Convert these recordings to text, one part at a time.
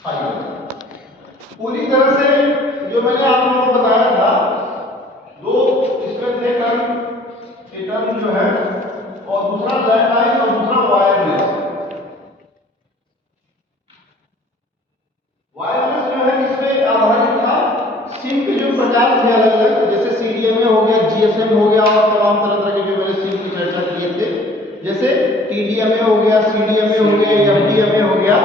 Fibre. पूरी तरह से जो मैंने आप लोगों को बताया था, दो इसमें थे टर्म जो है, और दूसरा लैंडलाइन और दूसरा वायरलेस। वायरलेस जो है इसमें आधारित था सिम के जो प्रकार थे अलग अलग, जैसे सीडीएमए हो गया, जीएसएम हो गया, और तमाम तरह तरह के जो मैंने सिम की चर्चा किए थे, जैसे टीडीएमए हो गया, सीडीएमए हो गया, एफडीएमए हो गया।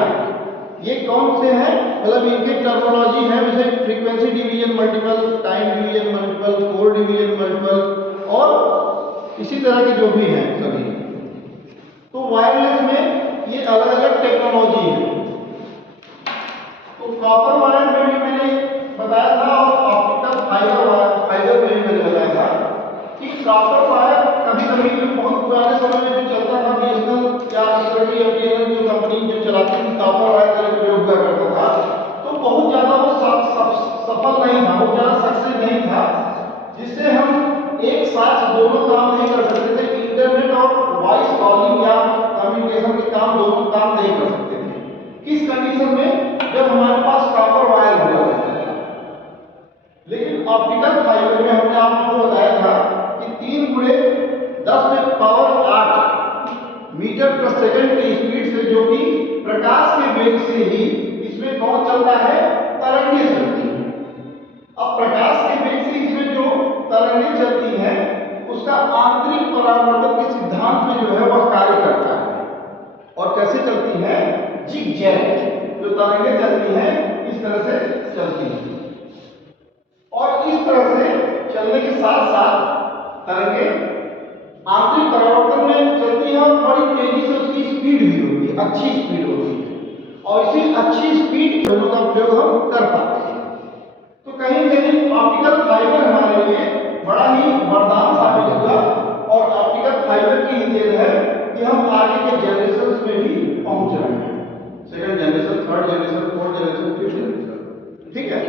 ये कौन से हैं, मतलब इनके टर्मिनोलॉजी है, जैसे frequency division multiple, time division multiple, code division multiple, और इसी तरह के जो भी हैं सभी। तो वायरलेस में ये अलग अलग टेक्नोलॉजी है। तो कॉपर वायर में भी मैंने बताया था, और ऑप्टिकल फाइबर में भी मैंने बताया था कि कॉपर वायर कभी कभी जो बहुत पुराने समय में जो चलता था, बीएसएनएल या इस तरह की एमटीएनएल जो कंपनी जो चलाती थी, कॉपर वायर का प्रयोग हुआ करता था, तो बहुत ज्यादा वो सफल नहीं था, बहुत ज्यादा सक्सेस नहीं था, जिससे हम एक साथ दोनों काम नहीं कर सकते थे। इंटरनेट और वॉइस कॉलिंग या कम्युनिकेशन के काम दोनों काम नहीं कर सकते थे। किस कंडीशन में, जब हमारे पास कॉपर वायर हुआ करता था। लेकिन ऑप्टिकल फाइबर में हमने आपको बताया था कि 3 गुणे 10 में पावर 8 मीटर प्रति सेकंड की स्पीड से, जो कि प्रकाश के वेग से ही इसमें कौन चलता है, तरंगें चलती हैं। अब प्रकाश के वेग से इसमें जो तरंगें चलती हैं, उसका आंतरिक परावर्तन के सिद्धांत में जो है वह कार्य करता है। और कैसे चलती है, जिग-जैग जो तरंगें चलती हैं इस तरह से चलती हैं, और इस तरह से चलने के साथ साथ तरंगें आंतरिक परावर्तन में चलती हैं, और बड़ी तेजी से उसकी स्पीड भी होती है, अच्छी स्पीड होती है, और इसी अच्छी स्पीड दोनों का प्रयोग हम कर पाते हैं। तो कहीं कहीं ऑप्टिकल फाइबर हमारे लिए बड़ा ही वरदान साबित हुआ, और ऑप्टिकल फाइबर की ही देन है कि हम आगे के जनरेशन में भी पहुंच रहे हैं, second generation, third generation, fourth generation, fifth generation. ठीक है।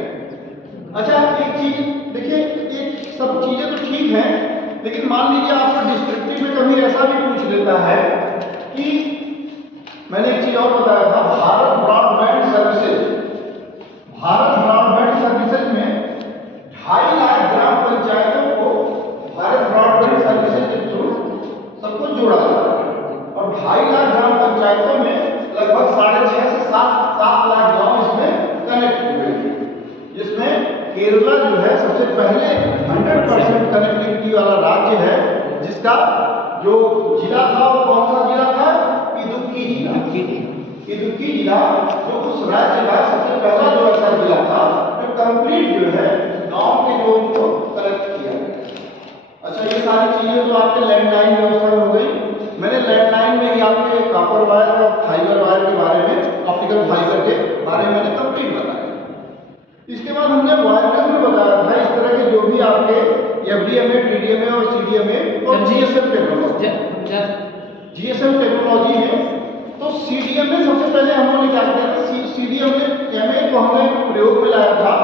अच्छा, एक चीज देखिए, ये सब चीजें तो ठीक हैं, लेकिन मान लीजिए आपको डिस्क्रिप्टिव में कभी ऐसा भी पूछ लेता है कि मैंने एक चीज और बताया था, भारत ब्रॉडबैंड सर्विसेज में 2.5 लाख ग्राम पंचायतों को भारत ब्रॉडबैंड सर्विसेज के थ्रू सबको जोड़ा जाता है, और 2.5 लाख ग्राम पंचायतों में लगभग 6.5 से 7 लाख गांव इसमें कनेक्ट हुए हैं, जिसमें केरला जो है सबसे पहले 100% कनेक्टिविटी वाला राज्य है, जिसका जो जिला था वो कौन सा जिला था, इदुक्की जिला। इदुक्की जिला जो उस राज्य का सबसे पहला जो ऐसा जिला था जो कंप्लीट जो है गांव के लोगों को कनेक्ट किया गया। अच्छा, ये सारी चीजें तो आपके लैंडलाइन व्यवस्था में हो गई। मैंने लैंडलाइन में ही आपके कॉपर वायर और फाइबर वायर के बारे में, ऑप्टिकल फाइबर के बारे में मैंने कंप्लीट बताया। इसके बाद हमने वायरलेस में बताया था इस तरह के जो भी आपके एफडीएमए, टीडीएमए और सीडीएमए और जीएसएम टेक्नोलॉजी है। तो सीडीएमए सबसे पहले हम लोग क्या करते थे, सीडीएमए को हमने प्रयोग में लाया था,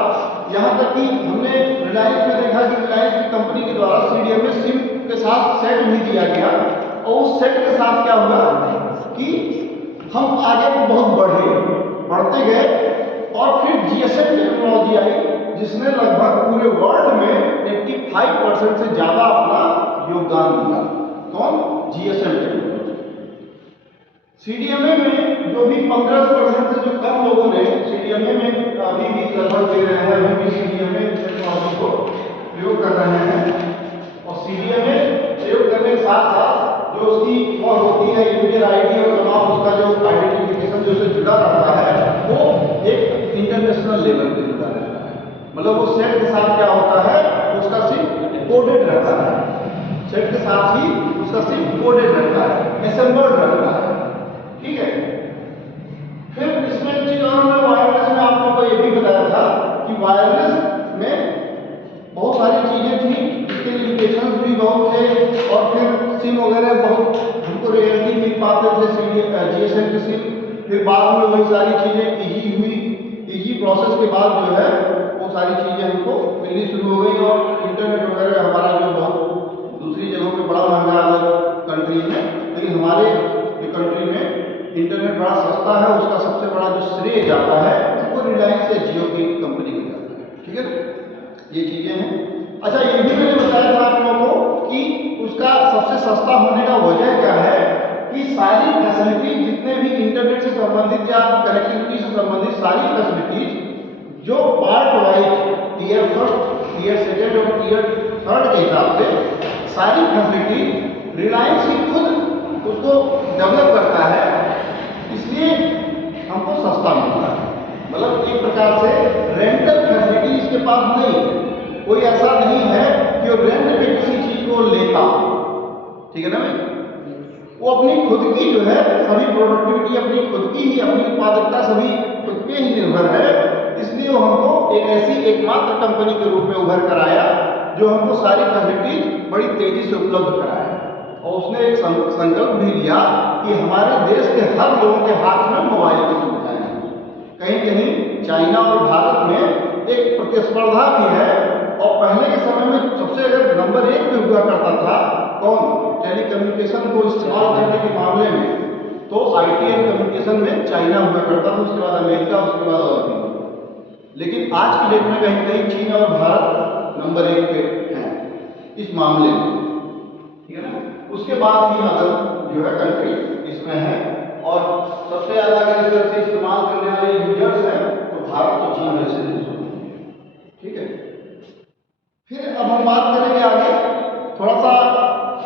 यहाँ तक कि हमने रिलायंस में देखा कि रिलायंस की कंपनी के द्वारा सीडीएमए सिम के साथ सेट भी दिया गया, और उस सेट के साथ क्या हुआ कि हम आगे बहुत बढ़ते गए, और फिर जीएसएम टेक्नोलॉजी आई, जिसने लगभग पूरे वर्ल्ड में 85% से ज्यादा अपना योगदान दिया। कौन, जीएसएम टेक्नोलॉजी। सीडीएमए में जो भी 15% से जो कम लोगों ने सीडीएमए में अभी भी लगभग दे रहे हैं, अभी भी सीडीएमए टेक्नोलॉजी को प्रयोग कर रहे हैं, और सीडीएमए प्रयोग करने के साथ साथ जो उसकी वह होती है यूजर आईडी और तमाम उसका जो आइडेंटिफिकेशन जो उससे जुड़ा रहता है, वो एक इंटरनेशनल लेवल पे जुड़ा रहता है। मतलब वो सेट के साथ क्या होता है, उसका सिम कोडेड रहता है, सेट के साथ ही उसका सिम कोडेड रहता है, असेंबल्ड रहता है। ठीक है। फिर इसमें चीज और हमने वायरलेस में आप लोगों को ये भी बताया था कि वायरलेस में बहुत सारी चीजें थी, इसके लिमिटेशंस भी बहुत थे, और फिर सिम वगैरह बहुत हमको रियलिटी मिल पाते थे जीएसएम के सिम। फिर बाद में वही सारी चीजें इजी हुई, इजी प्रोसेस के बाद जो है वो सारी चीजें हमको मिलनी शुरू हो गई, और इंटरनेट वगैरह हमारा जो बहुत दूसरी जगहों पे बड़ा महंगा अलग कंट्री में, लेकिन हमारे कंट्री में इंटरनेट बड़ा सस्ता है, उसका सबसे बड़ा जो श्रेय जाता है रिलायंस या जियो की कंपनी को जाता है। ठीक है ना, ये चीजें हैं। अच्छा, ये भी मैंने बताया था आप लोगों को कि उसका सबसे सस्ता होने का वजह क्या है कि सारी फैसिलिटी, जितने भी इंटरनेट से संबंधित या कनेक्टिविटी से संबंधित सारी फैसिलिटीज जो part wise tier first, tier second और टीयर थर्ड के हिसाब से सारी फैसिलिटी रिलायंस ही खुद उसको डेवलप करता है, इसलिए हमको सस्ता मिलता है। मतलब एक प्रकार से रेंटल फैसिलिटी इसके पास नहीं, कोई ऐसा नहीं है कि वो रेंट पे किसी चीज को लेता। ठीक है ना भाई, वो अपनी खुद की जो है सभी प्रोडक्टिविटी अपनी खुद की ही, अपनी उत्पादकता सभी खुद पे ही निर्भर है, इसलिए वो हमको एक ऐसी एकमात्र कंपनी के रूप में उभर कर आया जो हमको सारी फैसिलिटीज बड़ी तेजी से उपलब्ध कराया। और उसने एक संकल्प भी लिया कि हमारे देश के हर लोगों के हाथ में मोबाइल की सुविधाएं हैं। कहीं कहीं चाइना और भारत में एक प्रतिस्पर्धा भी है, और पहले के समय में सबसे अगर नंबर 1 पे हुआ करता था कौन, टेलीकम्युनिकेशन को इस्तेमाल करने के मामले में, तो आईटी एंड कम्युनिकेशन में चाइना हुआ करता था, उसके बाद अमेरिका, उसके बाद और भी। लेकिन आज की डेट में कहीं कहीं चीन और भारत नंबर 1 पे हैं इस मामले में। ठीक है ना, उसके बाद ही अदर जो है कंट्री इसमें है, और सबसे ज्यादा अगर इस तरह से इस्तेमाल करने वाले यूजर्स हैं तो भारत और चीन जैसे देश हैं। ठीक है, फिर अब हम बात करेंगे आगे थोड़ा सा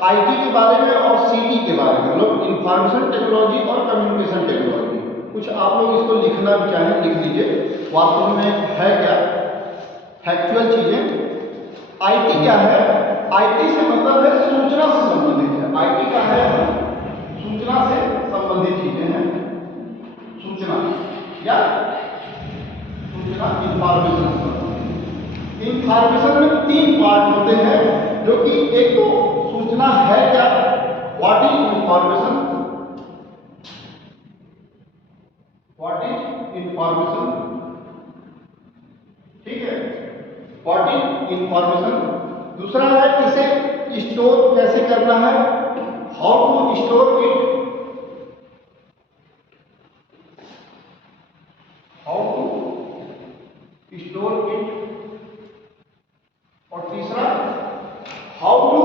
आईटी के बारे में और सीटी के बारे में, मतलब इंफॉर्मेशन टेक्नोलॉजी और कम्युनिकेशन टेक्नोलॉजी। कुछ आप लोग इसको लिखना भी चाहें लिख लीजिए, वास्तव में है क्या, फैक्चुअल चीजें। आईटी क्या है? आईटी से मतलब है सूचना से संबंधित है। आईटी का है सूचना से संबंधित चीजें हैं, सूचना या सूचना इंफॉर्मेशन। इंफॉर्मेशन में 3 पार्ट होते हैं, जो कि एक तो सूचना है क्या, what is information, what is information. ठीक है, व्हाट इज इंफॉर्मेशन। दूसरा है इसे स्टोर कैसे करना है, how to store it, how to store it. और तीसरा हाउ टू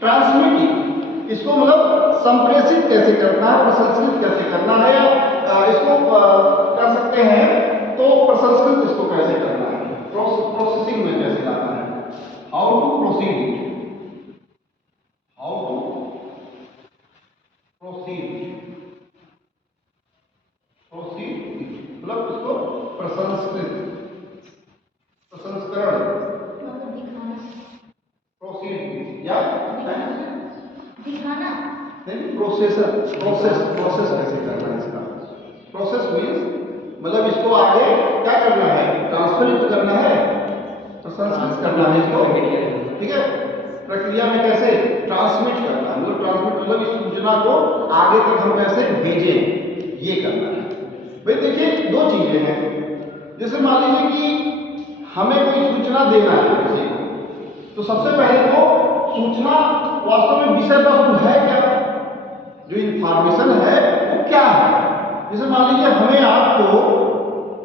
ट्रांसमिट इट, इसको मतलब संप्रेषित कैसे करना है, प्रसंस्कृत कैसे करना है, या इसको कर सकते हैं तो प्रसंस्कृत इसको कैसे करना है, प्रोसेसिंग में कैसे लाना है, how to proceed it, how to proceed, proceed मतलब इसको प्रसंस्कृत, प्रसंस्करण, प्रोसीड या दिखाना नहीं, प्रोसेसर, प्रोसेस कैसे करना है इसका। प्रोसेस मीन्स मतलब इसको आगे क्या करना है, ट्रांसफर करना है, प्रसंस्कृत करना है इसको। ठीक है, प्रक्रिया में कैसे ट्रांसमिट करना है, मतलब ट्रांसमिट मतलब इस सूचना को आगे तक हम कैसे भेजें, ये करना है। भाई देखिए, 2 चीजें हैं। जैसे मान लीजिए कि हमें कोई सूचना देना है किसी को, तो सबसे पहले तो सूचना वास्तव में विषय वस्तु है क्या, जो इंफॉर्मेशन है वो क्या है। जैसे मान लीजिए हमें आपको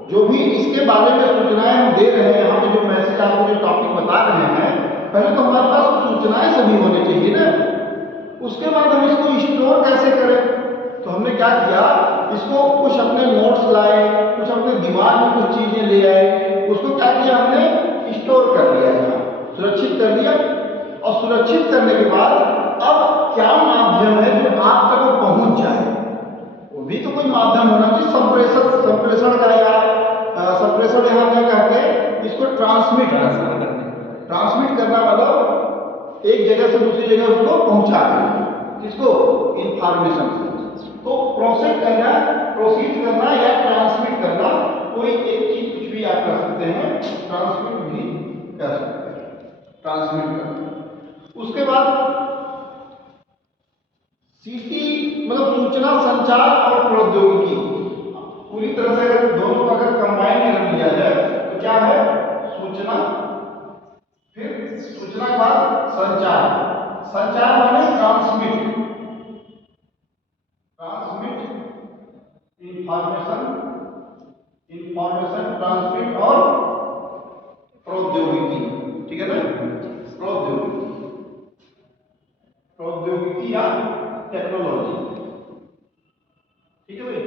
जो भी इसके बारे में सूचनाएं हम दे रहे हैं, यहाँ पे जो मैसेज आपको जो टॉपिक बता रहे हैं, पहले तो हमारे पास सूचनाएं सभी होने चाहिए ना। उसके बाद हम इसको स्टोर कैसे करें, तो हमने क्या किया, इसको कुछ अपने नोट्स लाए, कुछ अपने दिमाग में कुछ चीजें ले आए, उसको क्या किया हमने स्टोर कर लिया, सुरक्षित कर दिया। और सुरक्षित करने के बाद अब क्या माध्यम है जो आप तक वो पहुंच जाए, वो भी तो कोई माध्यम होना चाहिए। संप्रेषण का या संप्रेषण यहाँ क्या कहते हैं, इसको ट्रांसमिट करना। ट्रांसमिट करना मतलब एक जगह से दूसरी जगह उसको पहुंचा देना, किसको, इंफॉर्मेशन। तो प्रोसेस करना, प्रोसीड करना या ट्रांसमिट करना, कोई एक चीज कुछ भी आप कर सकते हैं, ट्रांसमिट भी कर सकते हैं, ट्रांसमिट करना। उसके बाद सीटी मतलब सूचना संचार और प्रौद्योगिकी, पूरी तरह से अगर दोनों अगर कंबाइन कर लिया जाए तो क्या है, सूचना, फिर सूचना के बाद संचार। संचार माने transmit, transmit information, information transmit और प्रौद्योगिकी, ठीक है ना, प्रौद्योगिकी, प्रौद्योगिकी या टेक्नोलॉजी, ठीक है भाई।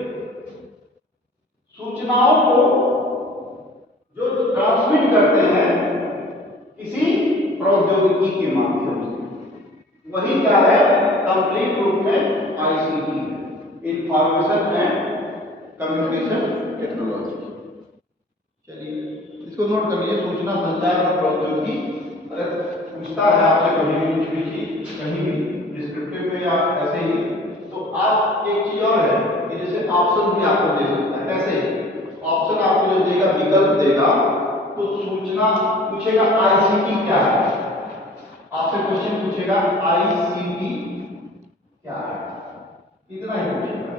सूचनाओं को जो ट्रांसमिट करते हैं किसी प्रौद्योगिकी के माध्यम से, वही क्या है, कंप्लीट रूप में ICT, information and communication technology. चलिए इसको नोट कर लीजिए, सूचना संचार और प्रौद्योगिकी। अगर पूछता है आपसे कभी भी कुछ भी चीज, कहीं भी डिस्क्रिप्टिव में या ऐसे ही, तो आप एक चीज और है कि जैसे ऑप्शन भी आपको दे सकता है, ऐसे ही ऑप्शन आपको जो देगा, विकल्प देगा, तो सूचना पूछेगा आईसीटी क्या है, आपसे क्वेश्चन पूछेगा आईसीटी क्या है, इतना ही पूछेगा।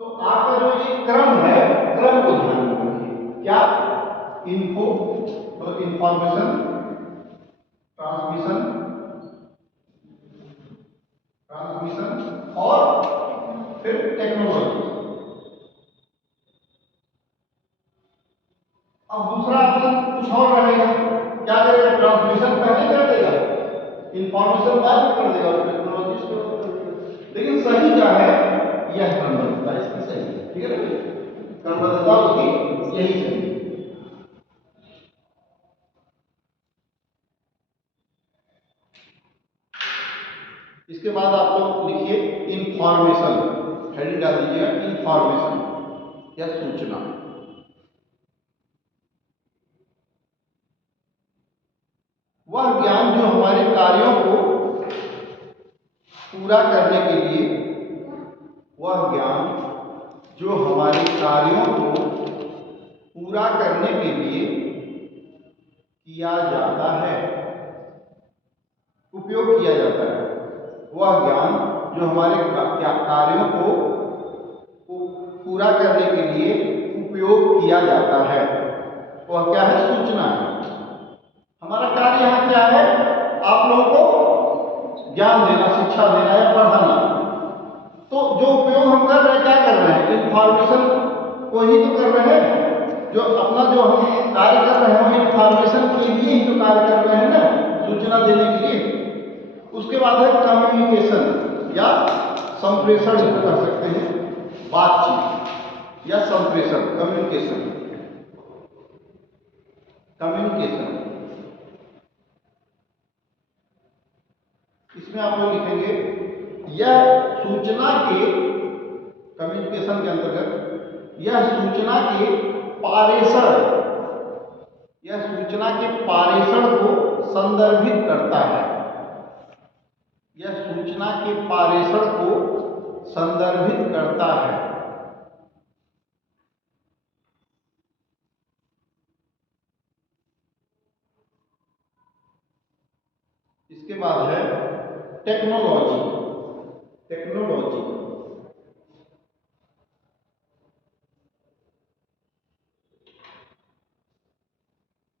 तो आपका जो ये क्रम है, क्रम को ध्यान में रखिए, क्या, इन्फो मतलब इंफॉर्मेशन, ट्रांसमिशन, ट्रांसमिशन और फिर टेक्नोलॉजी। अब दूसरा ऑप्शन कुछ और रहेगा, क्या करेगा, ट्रांसमिशन पहले कर देगा, इंफॉर्मेशन बाद में कर देगा, टेक्नोलॉजी उसके बाद कर देगा। लेकिन सही क्या है, यह क्रमबद्धता इसकी सही है, ठीक है ना, क्रमबद्धता उसकी यही सही है। इसके बाद आप लोग लिखिए इंफॉर्मेशन, हेडिंग डाल दीजिएगा इंफॉर्मेशन या सूचना। वह ज्ञान जो हमारे कार्यों को पूरा करने के लिए, वह ज्ञान जो हमारे कार्यों को पूरा करने के लिए किया जाता है, उपयोग किया जाता है, वह ज्ञान जो हमारे कार्यों को पूरा करने के लिए उपयोग किया जाता है, वह क्या है, सूचना है। हमारा कार्य यहाँ क्या है, आप लोगों को ज्ञान देना, शिक्षा देना या पढ़ाना। तो जो उपयोग हम कर रहे हैं, क्या कर रहे हैं, इंफॉर्मेशन को ही तो कर रहे हैं, जो अपना जो हम कार्य कर रहे हैं वो इंफॉर्मेशन के लिए ही तो कार्य कर रहे हैं ना, सूचना देने के लिए। उसके बाद है कम्युनिकेशन या संप्रेषण कर सकते हैं, बातचीत या संप्रेषण, कम्युनिकेशन, कम्युनिकेशन। इसमें आप लोग लिखेंगे यह सूचना के, कम्युनिकेशन के अंतर्गत यह सूचना के पारेषण, यह सूचना के पारेषण को संदर्भित करता है, यह सूचना के पारेषण को संदर्भित करता है। इसके बाद है टेक्नोलॉजी, टेक्नोलॉजी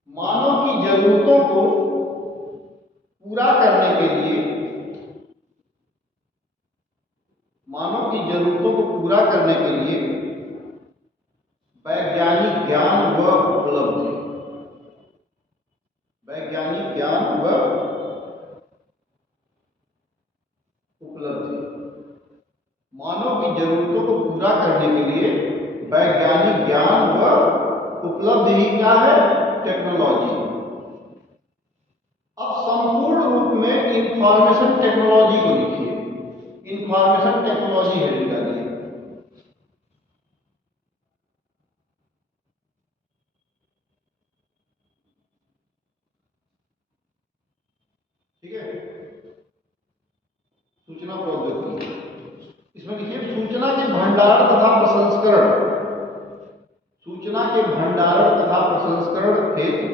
मानव की जरूरतों को पूरा करने के लिए, मानव की जरूरतों को पूरा करने के लिए वैज्ञानिक ज्ञान व उपलब्धि, वैज्ञानिक ज्ञान व उपलब्धि, मानव की जरूरतों को पूरा करने के लिए वैज्ञानिक ज्ञान व उपलब्धि ही क्या है, टेक्नोलॉजी। अब संपूर्ण रूप में इंफॉर्मेशन टेक्नोलॉजी को लिखिए, इंफॉर्मेशन टेक्नोलॉजी हेडिंग डालिए। ठीक है, सूचना प्रौद्योगिकी, इसमें लिखिए सूचना के भंडारण तथा प्रसंस्करण, सूचना के भंडारण तथा प्रसंस्करण हेतु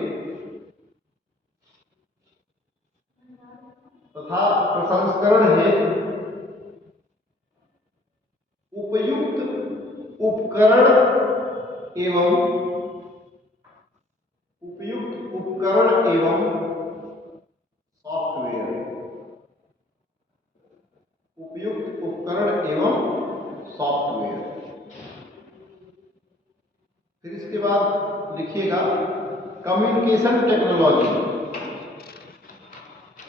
तथा प्रसंस्करण हेतु उपयुक्त उपकरण एवं उपयुक्त उपकरण एवं सॉफ्टवेयर, उपयुक्त उपकरण एवं सॉफ्टवेयर। फिर इसके बाद लिखिएगा कम्युनिकेशन टेक्नोलॉजी,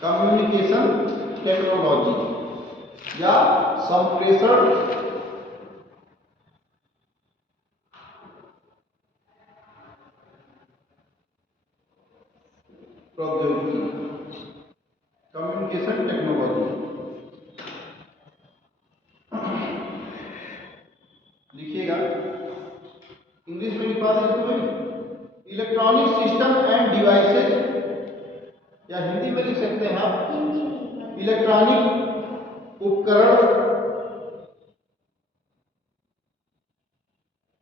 कम्युनिकेशन टेक्नोलॉजी या संप्रेषण प्रौद्योगिकी, कम्युनिकेशन टेक्नोलॉजी। लिखिएगा, इंग्लिश में लिखवा दें इसको भाई, इलेक्ट्रॉनिक सिस्टम एंड डिवाइसेज, या हिंदी में लिख सकते हैं आप इलेक्ट्रॉनिक उपकरण,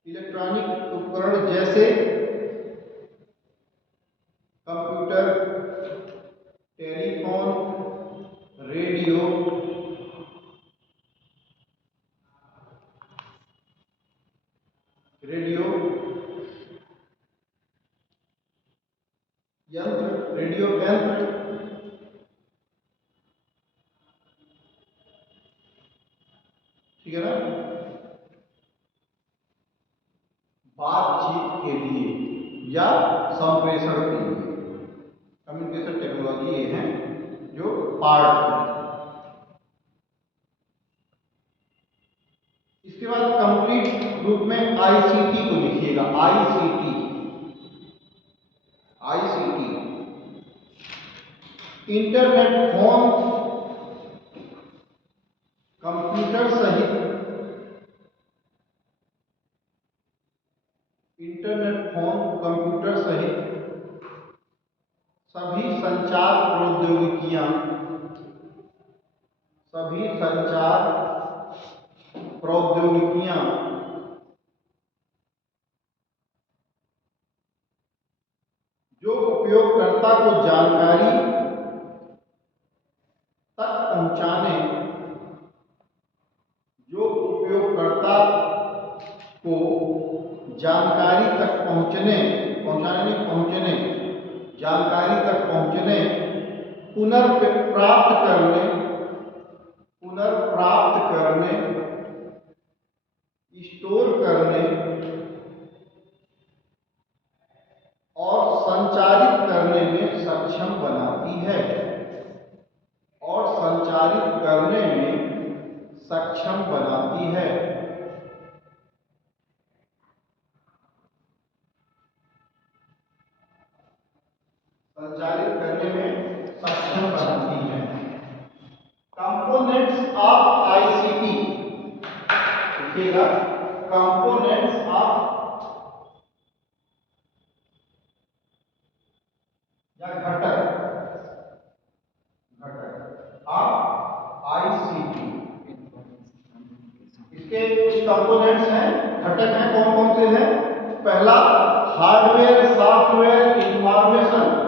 इलेक्ट्रॉनिक उपकरण जैसे कंप्यूटर, टेलीफोन, रेडियो, यंत्र, रेडियो यंत्र, ठीक है ना, बातचीत के लिए या संप्रेषण के लिए। कम्युनिकेशन टेक्नोलॉजी ये है जो पार्ट है। इसके बाद कंप्लीट रूप में आईसीटी को लिखिएगा, ICT, ICT internet phone computer सहित, इंटरनेट फोन कंप्यूटर सहित सभी संचार प्रौद्योगिकियां, सभी संचार प्रौद्योगिकियां जो उपयोगकर्ता को जानकारी तक पहुंचाने, जो उपयोगकर्ता को जानकारी तक पहुंचने, पहुंचाने नहीं पहुंचने, जानकारी तक पहुंचने, पुनर्प्राप्त करने, पुनर्प्राप्त करने, स्टोर करने और संचारित करने में सक्षम बनाती है, और संचारित करने में सक्षम बनाती है। संचालित करने में सक्षम बनाती है। कंपोनेंट्स ऑफ आईसीटी, देखिएगा कंपोनेंट्स ऑफ या घटक, घटक ऑफ आईसीटी, इसके कुछ कंपोनेंट्स हैं, घटक हैं, कौन कौन से हैं? पहला हार्डवेयर, सॉफ्टवेयर, इंफॉर्मेशन,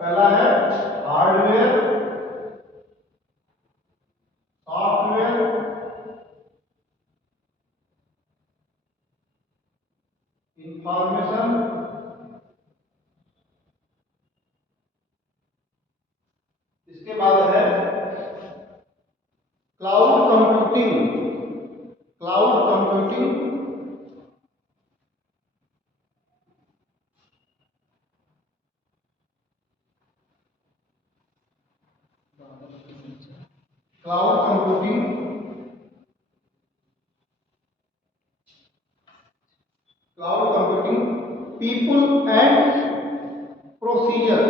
पहला है हार्डवेयर, सॉफ्टवेयर, इंफॉर्मेशन, इसके बाद है cloud computing, cloud computing, cloud computing, cloud computing, people and procedure,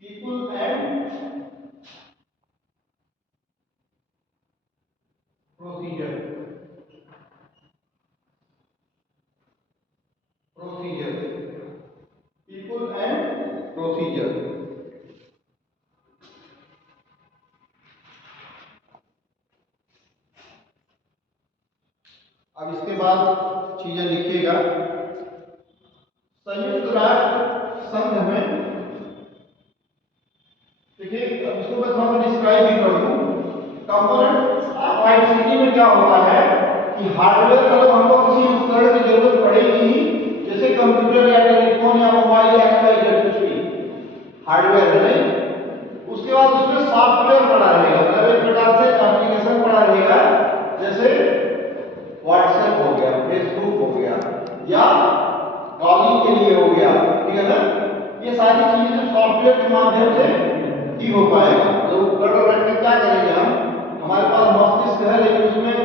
people and procedure, procedure, people and procedure. अब इसके बाद चीजें लिखिएगा, संयुक्त राष्ट्र संघ में, देखिए अब इसको मैं थोड़ा सा डिस्क्राइब भी कर दूं। कंपोनेंट ऑफ आईसीटी में क्या होता है कि हार्डवेयर मतलब हमको किसी उपकरण की जरूरत पड़ेगी ही, जैसे कंप्यूटर या टेलीफोन या मोबाइल या एक्सवाइजेड कुछ भी हार्डवेयर है नहीं। उसके बाद उसमें सॉफ्टवेयर पड़ा रहेगा, मतलब एक प्रकार से एप्लीकेशन पड़ा रहेगा, जैसे व्हाट्सएप हो गया, फेसबुक हो गया, ये हो गया, ठीक है ना। ये सारी चीजें जो सॉफ्टवेयर के माध्यम से ही हो पाएगा। तो उपकरण रख के क्या करेंगे हम, हमारे पास मस्तिष्क है लेकिन उसमें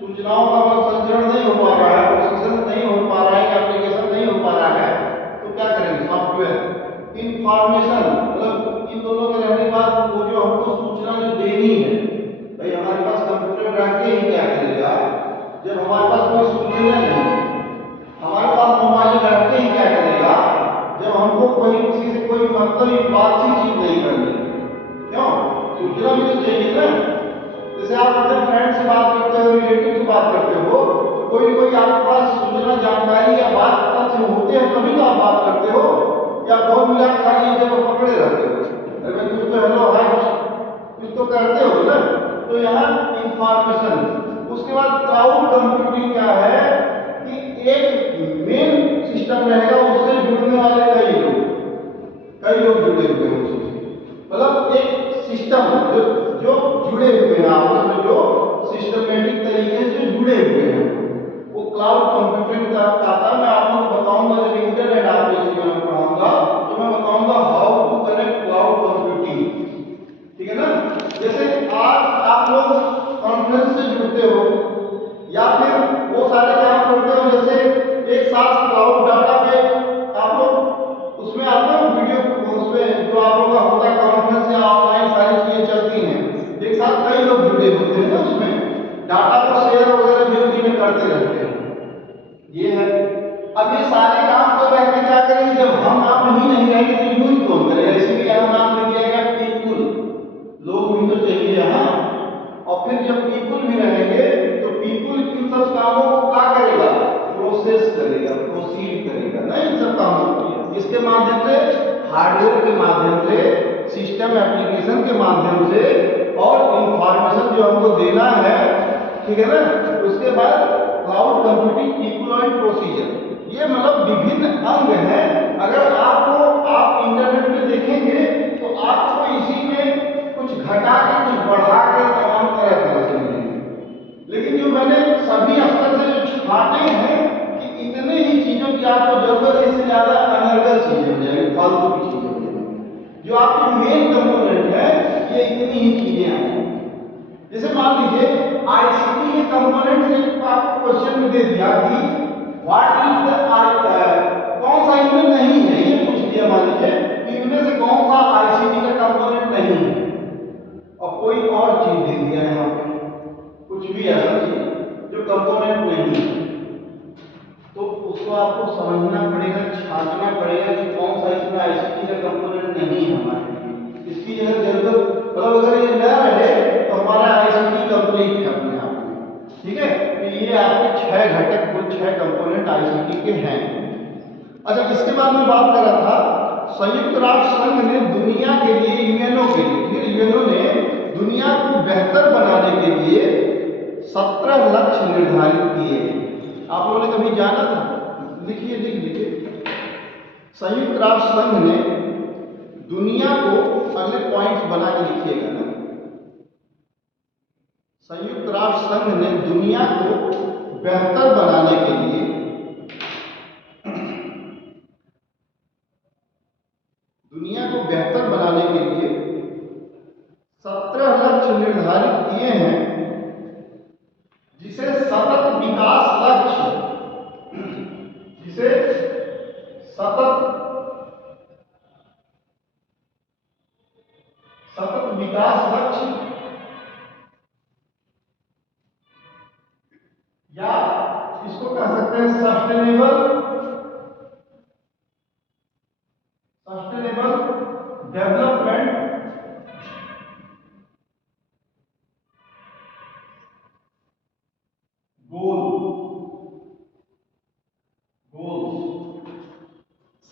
सूचनाओं का संचरण नहीं हो पा रहा है, प्रोसेसिंग नहीं हो पा रहा है, एप्लीकेशन नहीं हो पा रहा है, तो क्या करेंगे, सॉफ्टवेयर इंफॉर्मेशन, मतलब इन दोनों के रहने के बाद वो जो हमको सूचना जो देनी है, भाई हमारे पास कंप्यूटर रख के ही क्या करेगा, जब हमारे पास कोई सूचना नहीं है, हमारे पास मोबाइल रख के ही क्या करेगा, जब हमको कोई किसी से कोई मतलब बातचीत नहीं करनी, क्यों, सूचना भी तो चाहिए ना। जैसे आप अपने फ्रेंड से बात करते हो, रिलेटिव से बात करते हो, तो कोई आपके पास सूचना जानकारी या बात तथ्य होते हैं तभी तो आप बात करते हो, या बहुत मिला खाली जब पकड़े रहते हो, अरे कुछ तो हेलो हाय कुछ तो करते हो ना। तो यहाँ इंफॉर्मेशन, उसके बाद क्लाउड कंप्यूटिंग क्या है कि एक मेन सिस्टम रहेगा, उससे जुड़ने वाले कई लोग जुड़े हुए हैं उससे, मतलब एक सिस्टम जो जुड़े हुए हैं आपस में, जो सिस्टमेटिक तरीके से जुड़े हुए हैं, वो क्लाउड कंप्यूटिंग का आता है। मैं आप लोगों को बताऊंगा जब इंटरनेट आपको इस में पढ़ाऊंगा तो मैं बताऊंगा how to connect cloud computing, ठीक है ना। जैसे आज आप लोग कॉन्फ्रेंस से जुड़ते हो या फिर वो सारे काम करते हो, जैसे एक साथ क्लाउड डाटा पे आप लोग उसमें आते हो वीडियो, उसमें जो आप लोगों का होता है कॉन्फ्रेंस या ऑनलाइन सारी चीजें चलती हैं, एक साथ कई लोग जुड़े होते हैं ना, उसमें डाटा को शेयर वगैरह भी उसी में करते रहते हैं, ये है। अब ये सारे काम तो रह के क्या करेंगे, जब हम आप नहीं रहेंगे तो यूज कौन करेगा, इसीलिए यहाँ नाम दे दिया गया पीपुल, लोग भी तो चाहिए यहाँ। और फिर जब पीपुल भी रहेंगे तो पीपुल इन सब कामों को क्या करेगा, प्रोसेस करेगा, प्रोसीड करेगा ना इन सब कामों को, इसके माध्यम से, हार्डवेयर के माध्यम से, सिस्टम एप्लीकेशन के माध्यम से, और इंफॉर्मेशन जो हमको देना है, ठीक है ना। उसके बाद क्लाउड कंप्यूटिंग डिप्लॉयड प्रोसीजर, ये मतलब विभिन्न अंग हैं। अगर आप इंटरनेट में देखेंगे तो आपको इसी में कुछ घटा के कुछ बढ़ा के तमाम तरह से मिलेंगे, लेकिन जो मैंने सभी स्तर से जो छाटे हैं कि इतने ही चीजों की आपको जरूरत है, इससे ज्यादा अनर्गल चीजें हो जाएंगी, फालतू की चीजें हो जाएंगी। जो आपके मेन कंपोनेंट है ये इतनी ही चीजें आएंगी। जैसे मान लीजिए आईसीटी के कंपोनेंट से आपको क्वेश्चन में दे दिया कि व्हाट इज द कौन सा इनमें नहीं है, ये पूछ दिया, मान लीजिए इनमें से कौन सा आईसीटी का कंपोनेंट नहीं है, और कोई और चीज दे दिया है यहाँ पे, कुछ भी ऐसा चीज जो कंपोनेंट नहीं है, तो उसको आपको समझना पड़ेगा, छांटना पड़ेगा कि कौन सा इसमें आईसीटी का कंपोनेंट नहीं है हमारे लिए। इसकी जरूरत, मतलब अगर ये न रहे तो हमारा आईसीटी कंप्लीट है अपने आप में, ठीक है। तो ये आपके 6 घटक, कुल 6 कंपोनेंट आईसीटी के हैं। अच्छा, इसके बाद में बात कर रहा था, संयुक्त राष्ट्र संघ ने दुनिया के लिए, यूएनओ के लिए, यूएनओ ने दुनिया को बेहतर बनाने के लिए 17 लक्ष्य निर्धारित किए हैं। आप लोगों ने कभी जाना था, लिखिए लिख लीजिए। संयुक्त राष्ट्र संघ ने दुनिया को, अगले पॉइंट्स बना के लिखिएगा ना, संयुक्त राष्ट्र संघ ने दुनिया को बेहतर बनाने के लिए के लिए 17 लक्ष्य निर्धारित किए हैं, जिसे सतत विकास लक्ष्य, सतत विकास लक्ष्य या इसको कह सकते हैं sustainable development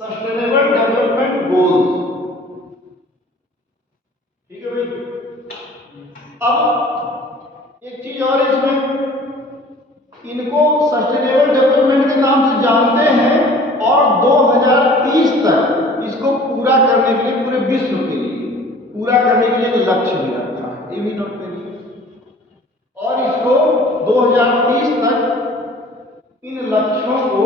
sustainable development goals, ठीक है भाई। अब एक चीज और इसमें, इनको सस्टेनेबल डेवलपमेंट के नाम से जानते हैं, और 2030 तक इसको पूरा करने के लिए, पूरे विश्व के लिए पूरा करने के लिए एक लक्ष्य भी रखा है, ये भी नोट करिए। और इसको 2030 तक इन लक्ष्यों को,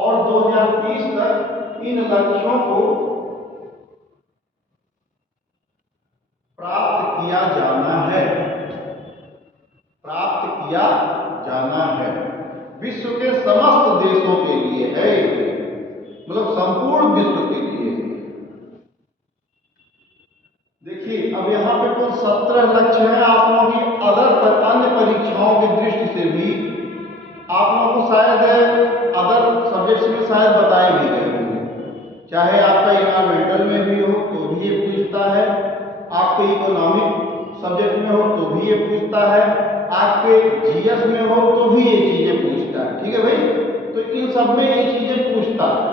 और 2030 तक इन लक्ष्यों को प्राप्त किया जाना है, प्राप्त किया जाना है। विश्व के समस्त देशों के लिए है, मतलब संपूर्ण विश्व के लिए। देखिए अब यहाँ पे कुल 17 लक्ष्य हैं। आप लोगों की अन्य परीक्षाओं की दृष्टि से भी आप लोगों को शायद अदर सब्जेक्ट्स में शायद बताए भी गए होंगे। चाहे आपका इन्वायरमेंटल में भी हो तो भी ये पूछता है, आपके इकोनॉमिक सब्जेक्ट में हो तो भी ये पूछता है, आपके जीएस में हो तो भी ये चीजें पूछता है। ठीक है भाई, तो इन सब में ये चीजें पूछता है।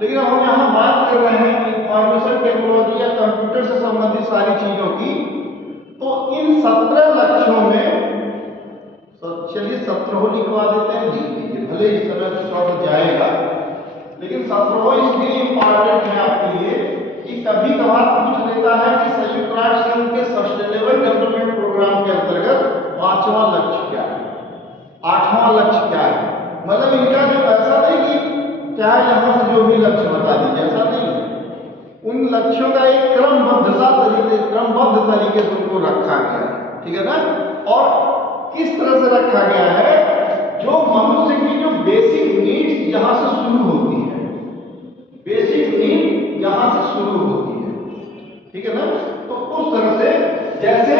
लेकिन हम यहाँ बात कर रहे हैं इंफॉर्मेशन टेक्नोलॉजी या कंप्यूटर से संबंधित सारी चीजों की। तो इन 17 लक्ष्यों में चलिए 17 लिखवा देते हैं, लिख लीजिए, भले इस समय थोड़ा सा जाएगा, लेकिन 17 इसलिए इंपॉर्टेंट है आपके लिए कि कभी कभार पूछ लेता है कि संयुक्त राष्ट्र संघ के सस्टेनेबल डेवलपमेंट प्रोग्राम के अंतर्गत 5वां लक्ष्य क्या है, 8वां लक्ष्य क्या है। मतलब इनका जो ऐसा नहीं कि चाहे यहाँ से जो भी लक्ष्य बता दीजिए, ऐसा नहीं है। उन लक्ष्यों का एक क्रमबद्ध तरीके से उनको रखा गया है। ठीक है ना। और किस तरह से रखा गया है, जो मनुष्य की जो बेसिक नीड्स जहां से शुरू होती है, बेसिक नीड जहां से शुरू होती है। ठीक है ना। तो उस तरह से जैसे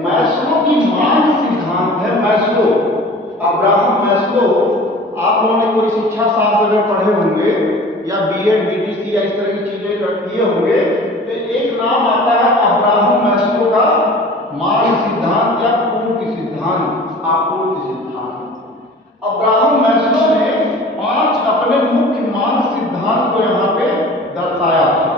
मैस्लो की मांग सिद्धांत है, मैस्लो, अब्राहम मैस्लो, आप लोगों ने कोई शिक्षा शास्त्र अगर पढ़े होंगे या बीएड बीटीसी या इस तरह की चीजें किए होंगे तो एक नाम आता है अब्राहम मैस्लो का मांग सिद्धांत या पूर्ति सिद्धांत, आपूर्ति सिद्धांत। अब्राहम मैस्लो ने 5 अपने मुख्य मांग सिद्धांत को यहाँ पे दर्शाया था।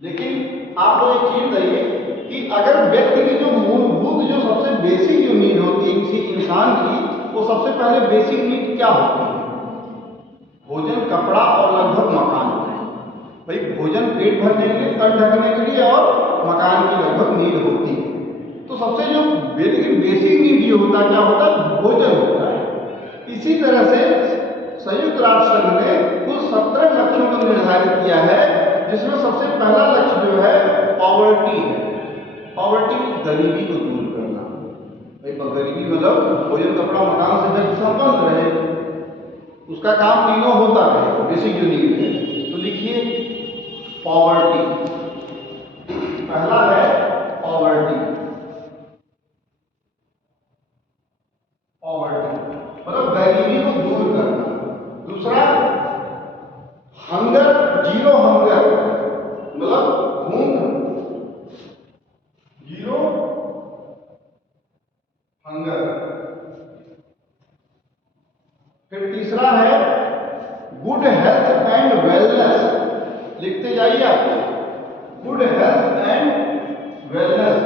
लेकिन आपको एक चीज बताइए कि अगर व्यक्ति की जो मूलभूत जो सबसे बेसिक जो नीड होती है किसी इंसान की, वो सबसे पहले बेसिक नीड क्या होती है? भोजन, कपड़ा और लगभग मकान। भाई भोजन पेट भरने के लिए, तन ढकने के लिए और मकान की लगभग नीड होती है। तो सबसे जो बेसिक नीड ये होता है, क्या होता है? भोजन होता है। इसी तरह से संयुक्त राष्ट्र संघ ने कुल 17 लक्ष्यों को निर्धारित किया है, जिसमें सबसे पहला लक्ष्य जो है पॉवर्टी है। पॉवर्टी, गरीबी को दूर करना। भाई गरीबी मतलब भोजन, कपड़ा, मकान से व्यक्ति संपन्न रहे, उसका काम तीनों होता है, बेसिक जो नीड है। तो लिखिए पॉवर्टी, पहला है पॉवर्टी। पॉवर्टी मतलब गरीबी को दूर करना। दूसरा हंगर, जीरो हंगर मतलब भूख, जीरो हंगर। फिर तीसरा है गुड हेल्थ एंड वेलनेस, लिखते जाइए आप, good health and wellness,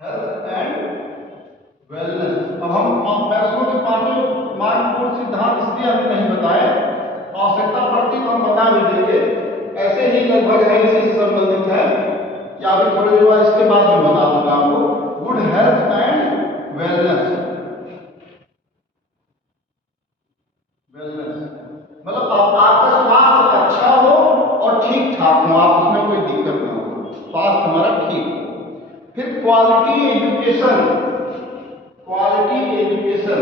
health and wellness. अब हम मैस्लो के 5 महत्वपूर्ण सिद्धांत इसलिए हमें नहीं बताए, आवश्यकता पड़ती तो हम बता भी देंगे, ऐसे ही लगभग है, इसी से संबंधित है, या अभी थोड़ी देर बाद इसके बाद मैं बता दूंगा आपको। Good health and wellness, wellness मतलब आपका स्वास्थ्य अच्छा हो और ठीक ठाक हो, आप उसमें कोई दिक्कत ना हो, स्वास्थ्य हमारा ठीक हो। फिर क्वालिटी एजुकेशन, क्वालिटी एजुकेशन,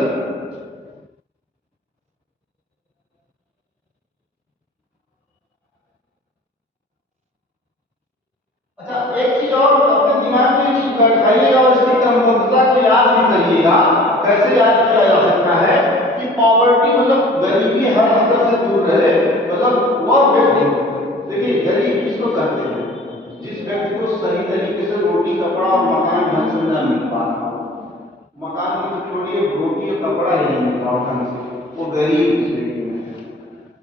अच्छा एक चीज और अपने दिमाग में चीज बैठाइएगा और इसकी क्रमबद्धता को याद भी करिएगा। कैसे याद किया जा सकता है कि पॉवर्टी मतलब गरीबी हर स्तर से दूर रहे, मतलब वह व्यक्ति, देखिए गरीब किसको कहते हैं? जिस व्यक्ति को सही तरीके से रोटी, कपड़ा और मकान ढंग से न मिल पा रहा, मकान की तो छोड़िए, रोटी और कपड़ा ही नहीं मिल रहा ढंग से, वो गरीब श्रेणी में है।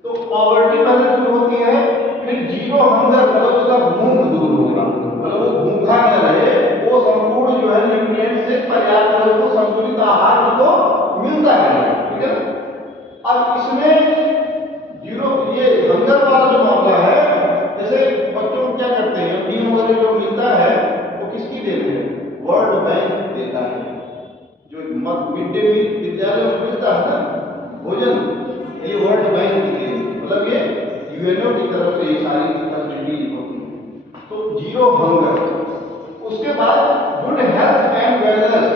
तो पॉवर्टी पहले दूर होती है। फिर जीरो हंगर मतलब उसका भूख दूर होगा, मतलब वो भूखा न रहे, वो संपूर्ण जो है न्यूट्रिएंट से पर्याप्त तरह को संतुलित आहार को मिलता है। ठीक है। अब इसमें जीरो ये हंगर वाला जो मामला है, जैसे बच्चों को क्या करते हैं, बीम वगैरह जो मिलता है वो किसकी देते हैं? वर्ल्ड बैंक देता है। जो मिड डे मील विद्यालय में मिलता है ना भोजन, ये वर्ल्ड बैंक की मतलब ये यूएनओ की तरफ से ये सारी फैसिलिटीज होती हैं। तो जीरो हंगर। उसके बाद गुड हेल्थ एंड वेलनेस,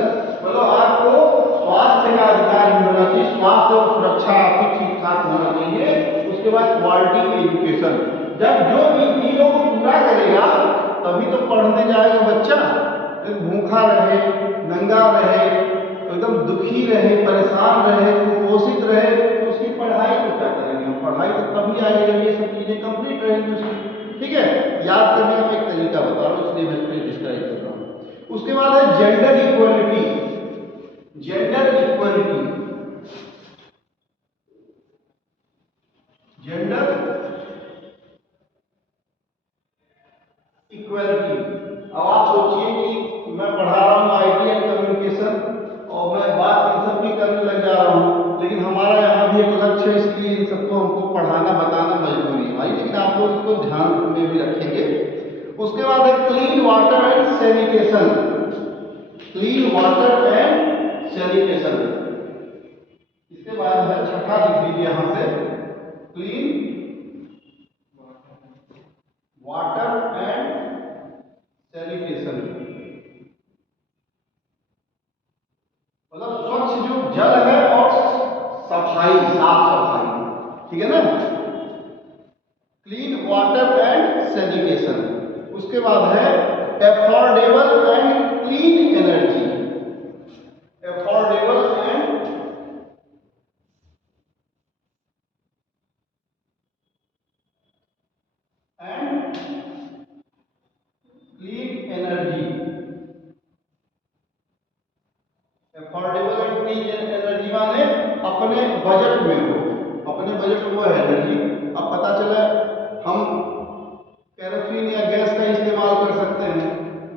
मतलब आपको स्वास्थ्य का अधिकार भी होना चाहिए, स्वास्थ्य और सुरक्षा आपकी ठीक ठाक होना चाहिए। उसके बाद क्वालिटी एजुकेशन, जब जो इन तीनों को पूरा करेगा तभी तो पढ़ने जाएगा बच्चा। भूखा रहे, नंगा रहे, तो एकदम दुखी रहे, परेशान रहे, कुपोषित रहे, तो उसकी पढ़ाई तो क्या करेंगे? पढ़ाई तो तभी आएगी जब ये सब चीजें कंप्लीट रहेंगी उसकी। ठीक है, याद करने का एक तरीका बता रहा हूँ, इसलिए मैं इसको डिस्क्राइब कर रहा हूँ। उसके बाद है gender equality. Gender equality, gender equality. अब आप सोचिए कि मैं पढ़ा रहा हूँ आईटी एंड कम्युनिकेशन और मैं बात इन सब की करने लग जा रहा हूँ, लेकिन हमारा यहाँ भी एक लक्ष्य है, इसलिए इन सबको हमको पढ़ाना बताना मजबूरी है भाई, लेकिन आप लोग इसको ध्यान में भी रखेंगे। उसके बाद है clean water and sanitation. Clean water and sanitation. इसके बाद है छठा, लिख दीजिए यहां से, क्लीन वाटर एंड सैनिटेशन, मतलब स्वच्छ जो जल है और सफाई, साफ सफाई, ठीक है ना, क्लीन वाटर एंड सैनिटेशन। उसके बाद है affordable and clean energy. Affordable and clean energy. Affordable and clean energy माने अपने बजट में हो, अपने बजट में वो है एनर्जी। अब पता चला हम केरोसिन या गैस का इस्तेमाल कर सकते हैं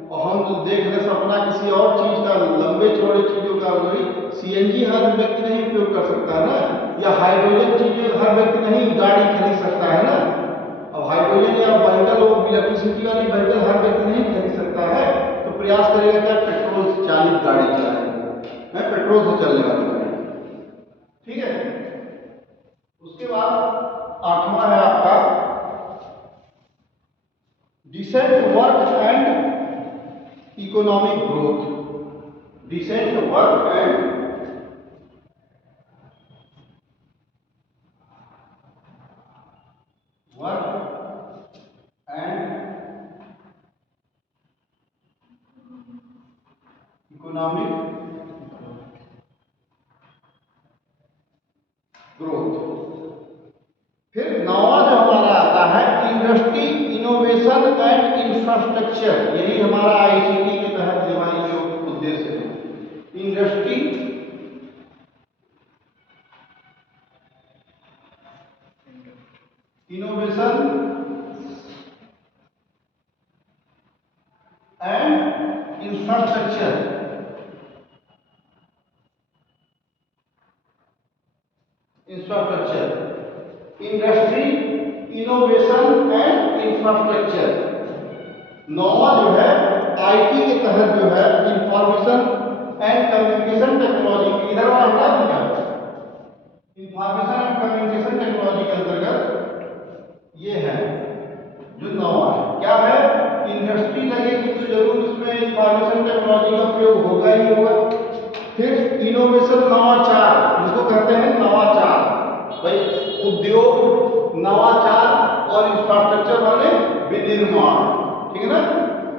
और हम देख रहे सपना किसी और चीज का, लंबे चौड़े चीजों का, वही सीएनजी हर व्यक्ति नहीं उपयोग कर सकता है ना, या हाइड्रोजन चीजें हर व्यक्ति नहीं गाड़ी खरीद सकता है ना। अब हाइड्रोजन या व्हीकल, इलेक्ट्रिसिटी वाली व्हीकल हर व्यक्ति नहीं खरीद सकता है, तो प्रयास करेगा क्या? पेट्रोल चालित गाड़ी चलाएगा, मैं पेट्रोल से चलने वाली गाड़ी। ठीक है। उसके बाद आठवां है आपका decent work and economic growth. Decent work and economic growth. फिर नौवां जो हमारा आता है इंडस्ट्री, इनोवेशन एंड इंफ्रास्ट्रक्चर। यही हमारा आईसीटी के तहत हमारी जो उद्देश्य है, industry, innovation and infrastructure. Infrastructure, industry, innovation and infrastructure. नौवां जो है आईटी के तहत जो है इंफॉर्मेशन एंड कम्युनिकेशन टेक्नोलॉजी, इधर वाला हटा दूंगा, इंफॉर्मेशन एंड कम्युनिकेशन टेक्नोलॉजी के अंतर्गत ये है जो नौवां है। क्या है? इंडस्ट्री लगेगी तो जरूर इसमें इंफॉर्मेशन टेक्नोलॉजी का प्रयोग होगा ही होगा। फिर इनोवेशन, नवाचार, जिसको कहते हैं नवाचार, भाई उद्योग, नवाचार और इंफ्रास्ट्रक्चर वाले विनिर्माण, ठीक है ना।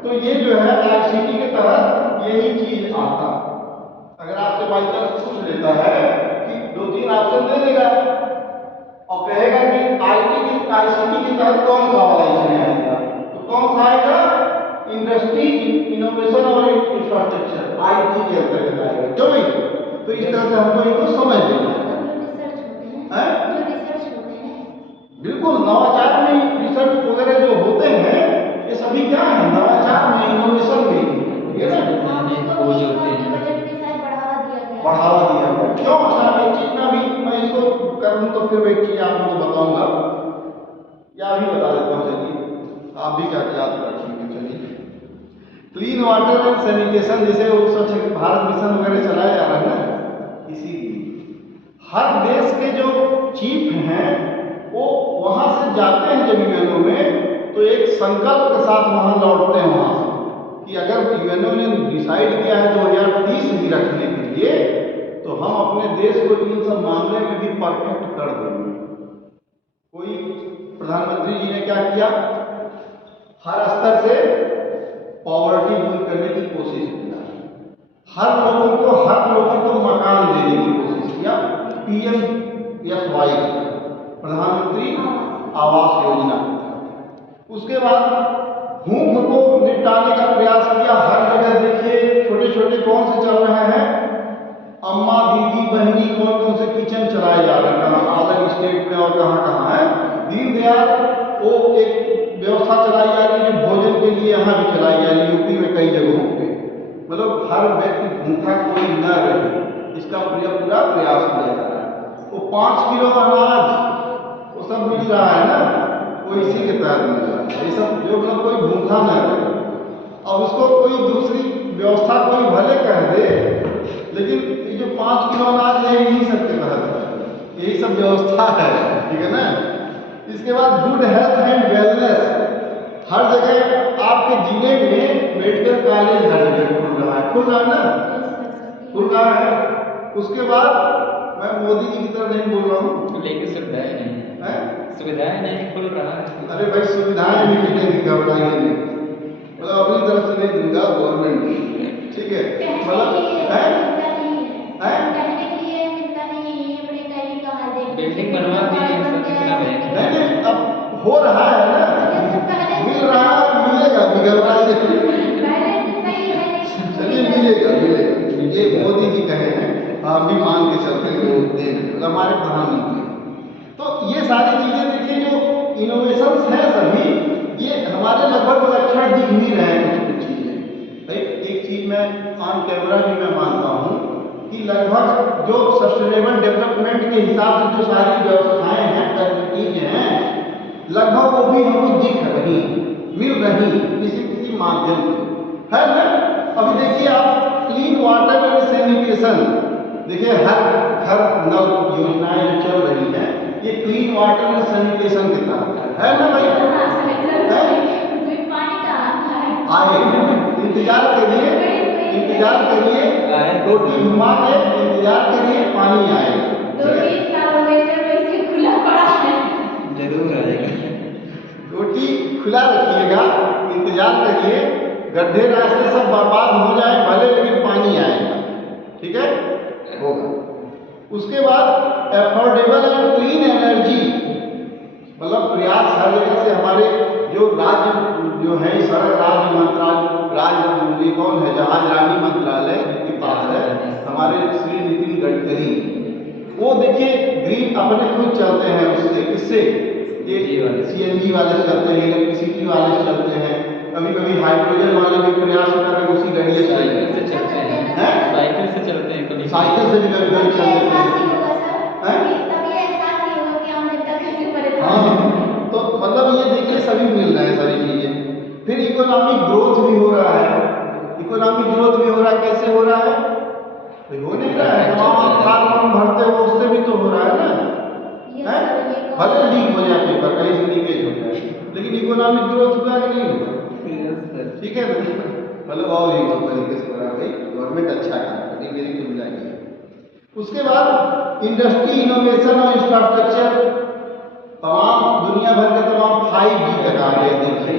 तो ये जो है आईसीटी के तहत यही चीज आता। अगर आपसे बाई चांस पूछ लेता है कि 2-3 ऑप्शन दे देगा और कहेगा कि आईसीटी के तहत कौन सा वाला इसमें आएगा, तो कौन सा आएगा? इंडस्ट्री, इनोवेशन और इंफ्रास्ट्रक्चर आईटी के अंतर्गत आएगा। क्यों भाई? तो इस तरह से हमको इनको समझ लेना है। बिल्कुल, नवाचार में रिसर्च वगैरह जो होते हैं ये सभी क्या है? नवाचार में, इनोवेशन में, ये ना खोज होते हैं, बढ़ावा दिया गया। क्यों? अच्छा, एक चीज ना भी मैं इसको करूँ तो फिर एक चीज आप लोगों को बताऊंगा, या भी बता देता हूँ, चलिए आप भी क्या याद रखेंगे। चलिए, क्लीन वाटर एंड सैनिटेशन, जैसे वो स्वच्छ भारत मिशन वगैरह चलाया जा रहा है ना, इसीलिए हर देश के जो चीफ हैं वो वहाँ से जाते हैं जब यूएनओ में, तो एक संकल्प के साथ वहाँ लौटते हैं वहाँ से कि अगर यूएनओ ने डिसाइड किया है 2030 ही रखने के लिए, तो हम अपने देश को इन सब मामले में भी परफेक्ट कर देंगे। कोई प्रधानमंत्री जी ने क्या किया, हर स्तर से पॉवर्टी दूर करने की कोशिश किया, हर लोगों को मकान देने की कोशिश किया, PMSY प्रधानमंत्री आवास योजना। उसके बाद भूख को निपटाने का प्रयास किया, हर जगह देखिए छोटे छोटे कौन से चल रहे हैं, अम्मा दीदी बहनी कौन से किचन चलाए जा रहे हैं, कहाँ अलग स्टेट में और कहाँ है। दीनदयाल वो एक व्यवस्था चलाई जा रही है भोजन के लिए, यहाँ भी चलाई जा रही है यूपी में कई जगहों पे, मतलब हर व्यक्ति भूखा कोई न रहे, इसका पूरा प्रयास किया जा रहा है। वो 5 किलो अनाज वो सब मिल रहा है ना, वो इसी के तहत मिल रहा है, ये सब जो मतलब कोई भूखा न रहे। अब उसको कोई दूसरी व्यवस्था कोई भले कह दे, लेकिन ये जो 5 किलो अनाज है यही सब के तहत है, यही सब व्यवस्था है, ठीक है ना। इसके बाद गुड हेल्थ एंड वेलनेस, हर जगह आपके जिले में मेडिकल कॉलेज हर जगह खुल रहा है ना, खुल रहा है। उसके बाद मैं मोदी जी की तरह नहीं बोल रहा हूँ, लेकिन सुविधाएं नहीं है, सुविधाएं नहीं खुल रहा है। अरे भाई सुविधाएं भी मिलेंगी, घबराइए नहीं, मतलब अपनी तरफ से नहीं दूंगा गवर्नमेंट, ठीक है। मतलब बिल्डिंग बनवा दी है, नहीं अब हो रहा है ना, मिल रहा है, मिलेगा भी, घबराइए चलिए मिलेगा, ये मोदी जी कहे हैं, आप भी मान के चलते हैं, मतलब हमारे प्रधानमंत्री। तो ये सारी चीजें देखिए जो इनोवेशंस हैं सभी, ये हमारे लगभग लक्षण दिख भी रहे हैं कुछ चीजें। भाई एक चीज मैं ऑन कैमरा भी मैं मानता हूँ कि लगभग जो सस्टेनेबल डेवलपमेंट के हिसाब से जो सारी व्यवस्थाएं हैं, फैसिलिटीज हैं, लगभग वो भी हमको दिख रही, मिल रही किसी माध्यम से, है ना। अभी देखिए आप क्लीन वाटर एंड सैनिटेशन, देखिए हर घर नल योजनाएं जो चल रही हैं, ये क्लीन वाटर एंड सैनिटेशन के तहत है ना भाई, आए इंतजार करिए, रोटी घुमा के इंतजार करिए, पानी आएगा, जरूर आएगा। रोटी खुला रखिएगा, इंतजार करिए, गड्ढे रास्ते सब बर्बाद हो जाए भले, लेकिन पानी आएगा, ठीक है, होगा। उसके बाद एफोर्डेबल एंड क्लीन एनर्जी, मतलब प्रयास हर जगह से हमारे जो राज्य जो है सड़क राज्य मंत्रालय, ये कौन है, जहाज रानी मंत्रालय के पास है हमारे श्री नितिन गडकरी, वो देखिए ग्रीन अपने खुद चलते हैं, उससे किससे ये CNG वाले चलते हैं, इलेक्ट्रिसिटी वाले चलते हैं, कभी कभी हाइड्रोजन वाले भी प्रयास कर रहे हैं, उसी गाड़ी से चलते हैं, साइकिल से चलते हैं, कभी साइकिल से भी कभी कभी चलते हैं। हाँ, तो मतलब ये देखिए सभी मिल रहा है सारी चीजें। फिर इकोनॉमिक ग्रोथ भी हो रहा है, इकोनॉमिक ग्रोथ भी हो रहा है, कैसे हो रहा है, तो हो नहीं रहा है, तमाम फार्म भरते हो उससे भी तो हो रहा है ना, है भले लीक हो जाए पेपर, कहीं से लीकेज हो जाए, लेकिन इकोनॉमिक ग्रोथ हुआ कि नहीं हुआ, ठीक है ना, मतलब और ही बहुत तरीके से हो रहा है भाई, गवर्नमेंट अच्छा काम कर रही, मेरी तो मिलाएगी। उसके बाद इंडस्ट्री इनोवेशन और इंफ्रास्ट्रक्चर, तमाम दुनिया भर के तमाम 5G तक आ गए देखिए,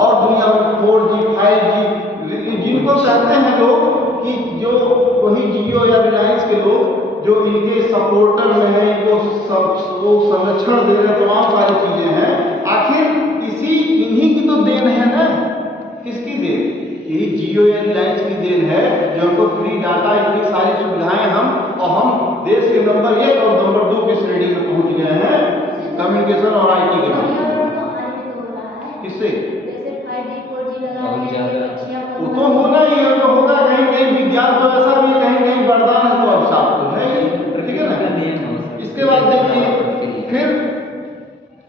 और दुनिया भर 4G 5G, जिनको कहते हैं लोग कि जो वही जियो या रिलायंस के लोग जो इनके सपोर्टर में है, इनको वो संरक्षण दे रहे, तमाम सारी चीजें हैं, आखिर इन्हीं की तो देन है ना, किसकी देन, यही जियो या रिलायंस की देन है, जो हमको फ्री डाटा, इतनी सारी सुविधाएं और हम देश के नंबर 1 और नंबर 2 की श्रेणी में पहुंच गए हैं कम्युनिकेशन और IT के नाम, किससे वो तो होना ही है, तो होगा कहीं कहीं, विज्ञान तो ऐसा भी कहीं कहीं वरदान है, तो अभिशाप तो है ही, ठीक है ना। इसके बाद देखिए फिर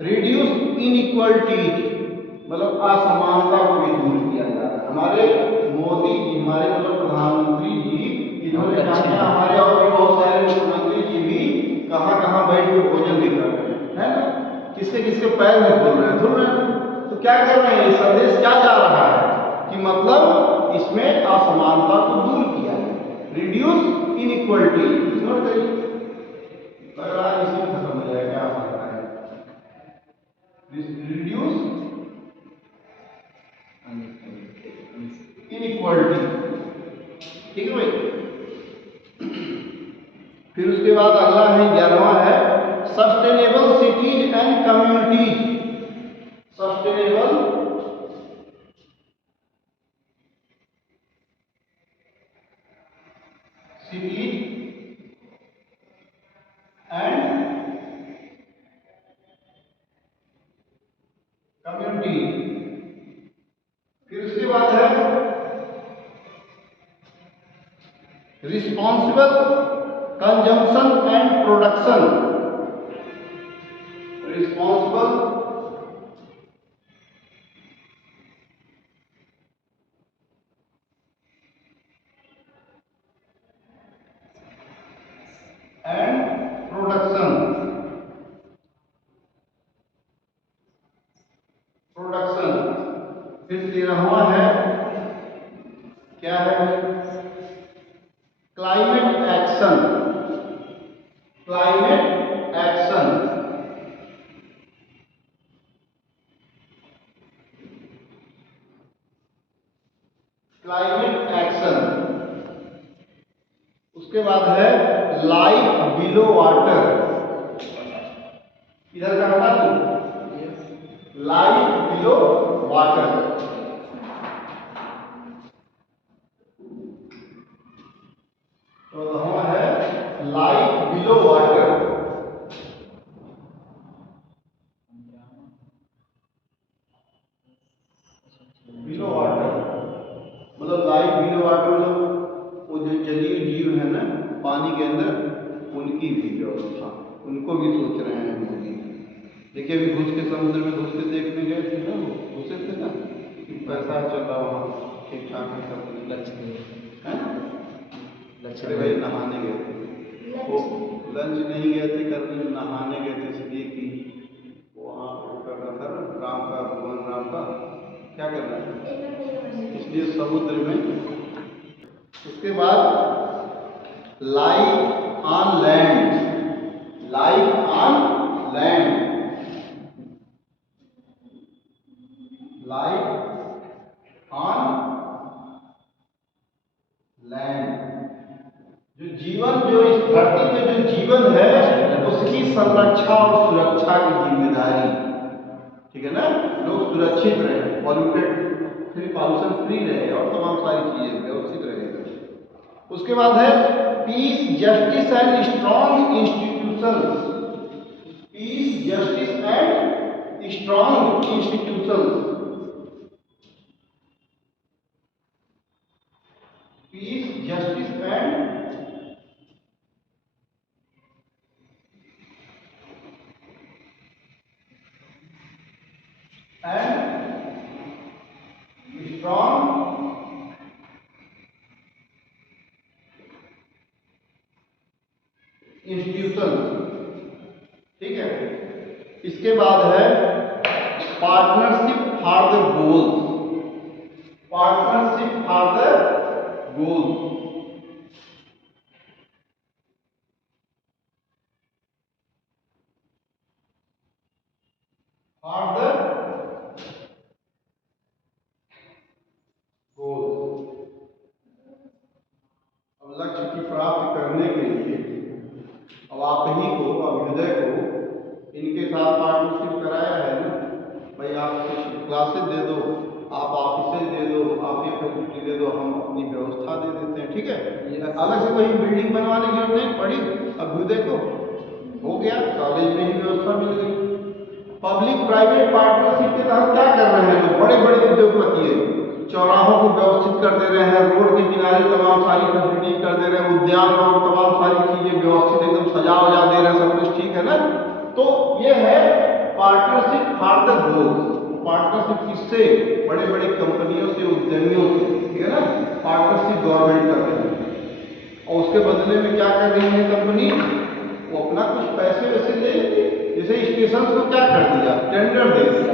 रिड्यूस इनइक्वालिटी, मतलब असमानता को भी दूर किया जा रहा है। हमारे मोदी जी, हमारे मतलब प्रधानमंत्री जी, इन्होंने कहा हमारे और भी बहुत सारे किसके किसके पैर में धुल रहे हैं। तो क्या कर रहे हैं, ये संदेश क्या जा रहा है कि मतलब इसमें असमानता को दूर किया, रिड्यूस इनइक्वालिटी। नोट करिए, लग रहा है इसमें खत्म हो जाएगा, क्या होता है, रिड्यूस इनइक्वालिटी। ठीक है भाई। फिर उसके बाद अगला है 11वां है sustainable cities and communities. Sustainable cities and community. फिर उसके बाद है responsible consumption and production. Responsible and production. फिर 13वां है, क्या है, climate action. Climate action. Climate action. उसके बाद है लाइफ बिलो वाटर। इधर का हटा दो, लाइफ बिलो वाटर। तो वहां है life below water. Below water मतलब लाइफ बिलो वाटर मतलब वो जो जलीय जीव है ना पानी के अंदर, उनकी भी व्यवस्था, उनको भी सोच रहे हैं मोदी। देखिए अभी घुस के समुद्र में घुस के देखने गए थे ना, घुसे थे ना, कि पैसा चल रहा वहाँ ठीक ठाक है सब कुछ है। अरे भाई नहाने गए थे वो, लंच नहीं गए थे करने, नहाने गए थे, इसलिए कि वहाँ वो कर रहा था ना राम का, भगवान राम का क्या करना है, इसलिए समुद्र में। उसके बाद life on land. Life on land. Life on land. जो जीवन, जो इस धरती पे जो जीवन है उसकी संरक्षा और सुरक्षा की जिम्मेदारी, ठीक है ना, लोग सुरक्षित रहे, पॉल्यूटेड फ्री, पॉल्यूशन फ्री रहे और तमाम सारी चीजें व्यवस्थित रहे। उसके बाद है piece justice and strong institutions. Piece justice and strong institutions. Piece justice and strong institution. ठीक है। इसके बाद है partnership for the goals. Partnership for the goals. For the goals. अब लक्ष्य की प्राप्ति करने के लिए अब आप ही को, अभ्युदय को इनके साथ पार्टनरशिप कराया है ना भाई, आप कुछ क्लासेस दे दो, आप ऑफिसेज दे दो, आप ये फैसिलिटी दे दो, हम अपनी व्यवस्था दे देते हैं। ठीक है, अलग से कोई बिल्डिंग बनवाने की जरूरत नहीं पड़ी, अभ्युदय को हो गया, कॉलेज में ही व्यवस्था मिल गई। पब्लिक प्राइवेट पार्टनरशिप के तहत क्या कर रहे हैं, बड़े बड़े उद्योगपति है, चौराहों को व्यवस्थित कर दे रहे हैं, रोड के किनारे तमाम सारी फैसिलिटी कर दे रहे हैं, उद्यान और तमाम सारी चीजें व्यवस्थित एकदम सजा वजा दे रहे हैं, सब कुछ ठीक है ना। तो ये है partnership for the goals. Partnership किससे, बड़े बड़े कंपनियों से, उद्यमियों से, ठीक है ना, पार्टनरशिप गवर्नमेंट कर रही है और उसके बदले में क्या कर रही है कंपनी, वो अपना कुछ पैसे वैसे ले जैसे स्टेशन को क्या कर दिया, टेंडर दे दिया।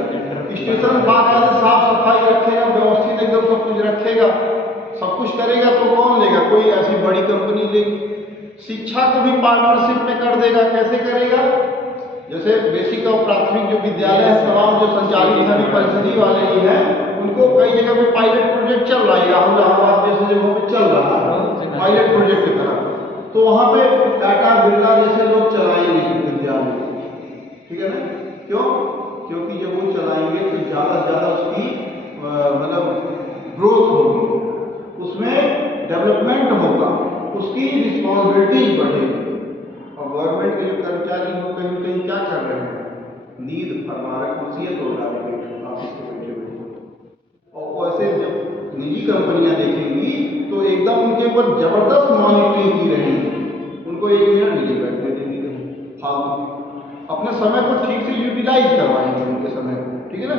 स्टेशन बाकायदा साफ सफाई रखेगा, व्यवस्थित एकदम सब कुछ रखेगा, सब कुछ करेगा, तो कौन लेगा? कोई ऐसी बड़ी कंपनी लेगी। शिक्षा को भी पार्टनरशिप में कर देगा। कैसे करेगा? जैसे बेसिक और प्राथमिक जो विद्यालय है तमाम जो संचालित है, अभी परिषदीय वाले ही हैं, उनको कई जगह पे पायलट प्रोजेक्ट चल रहा है, राहुल इलाहाबाद जैसे जगहों पे चल रहा है पायलट प्रोजेक्ट की तरह। तो वहाँ पे टाटा बिरला जैसे लोग चलाएंगे विद्यालय, ठीक है ना? क्यों? क्योंकि जब वो चलाएंगे तो ज़्यादा से ज़्यादा उसकी मतलब ग्रोथ होगी, उसमें डेवलपमेंट होगा, उसकी रिस्पॉन्सिबिलिटीज बढ़ेगी। और गवर्नमेंट के जो कर्मचारी हो कहीं कहीं क्या कर रहे हैं? नींद फरमा रहे, कुर्सियाँ तोड़ डालेंगे ऑफिस के बैठे हुए। और वैसे जब निजी कंपनियां देखेंगी तो एकदम उनके ऊपर जबरदस्त मॉनिटरिंग की रहेगी, उनको 1 मिनट नहीं बैठने देंगे कहीं फालतू, अपने समय को ठीक से यूटिलाइज करवाएंगे उनके समय को, ठीक है ना?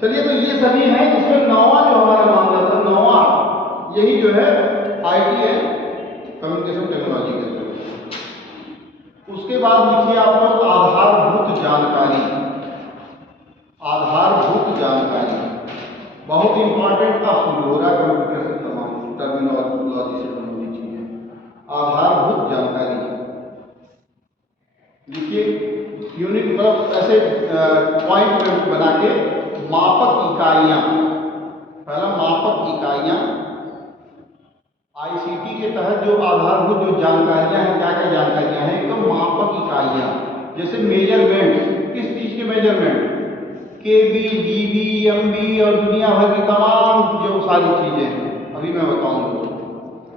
चलिए, तो ये सभी हैं। इसमें 9वां जो हमारा मामला था, 9वां यही जो है IT है, कम्युनिकेशन टेक्नोलॉजी के अंदर। उसके बाद लिखिए आप लोग आधारभूत जानकारी। आधारभूत जानकारी बहुत इंपॉर्टेंट का शुरू हो रहा है कंप्यूटर से, तमाम टर्मिनोलॉजी से संबंधित चीजें। आधारभूत जानकारी लिखिए, यूनिट मतलब ऐसे पॉइंट बना के, मापक इकाइयां। पहला मापक इकाइयां, ICT के तहत जो आधारभूत जो जानकारियां हैं, क्या क्या जानकारियां हैं? एक तो मापक इकाइयां, जैसे मेजरमेंट, किस चीज के मेजरमेंट? KB, GB, MB और दुनिया भर की तमाम जो सारी चीजें हैं, अभी मैं बताऊंगा।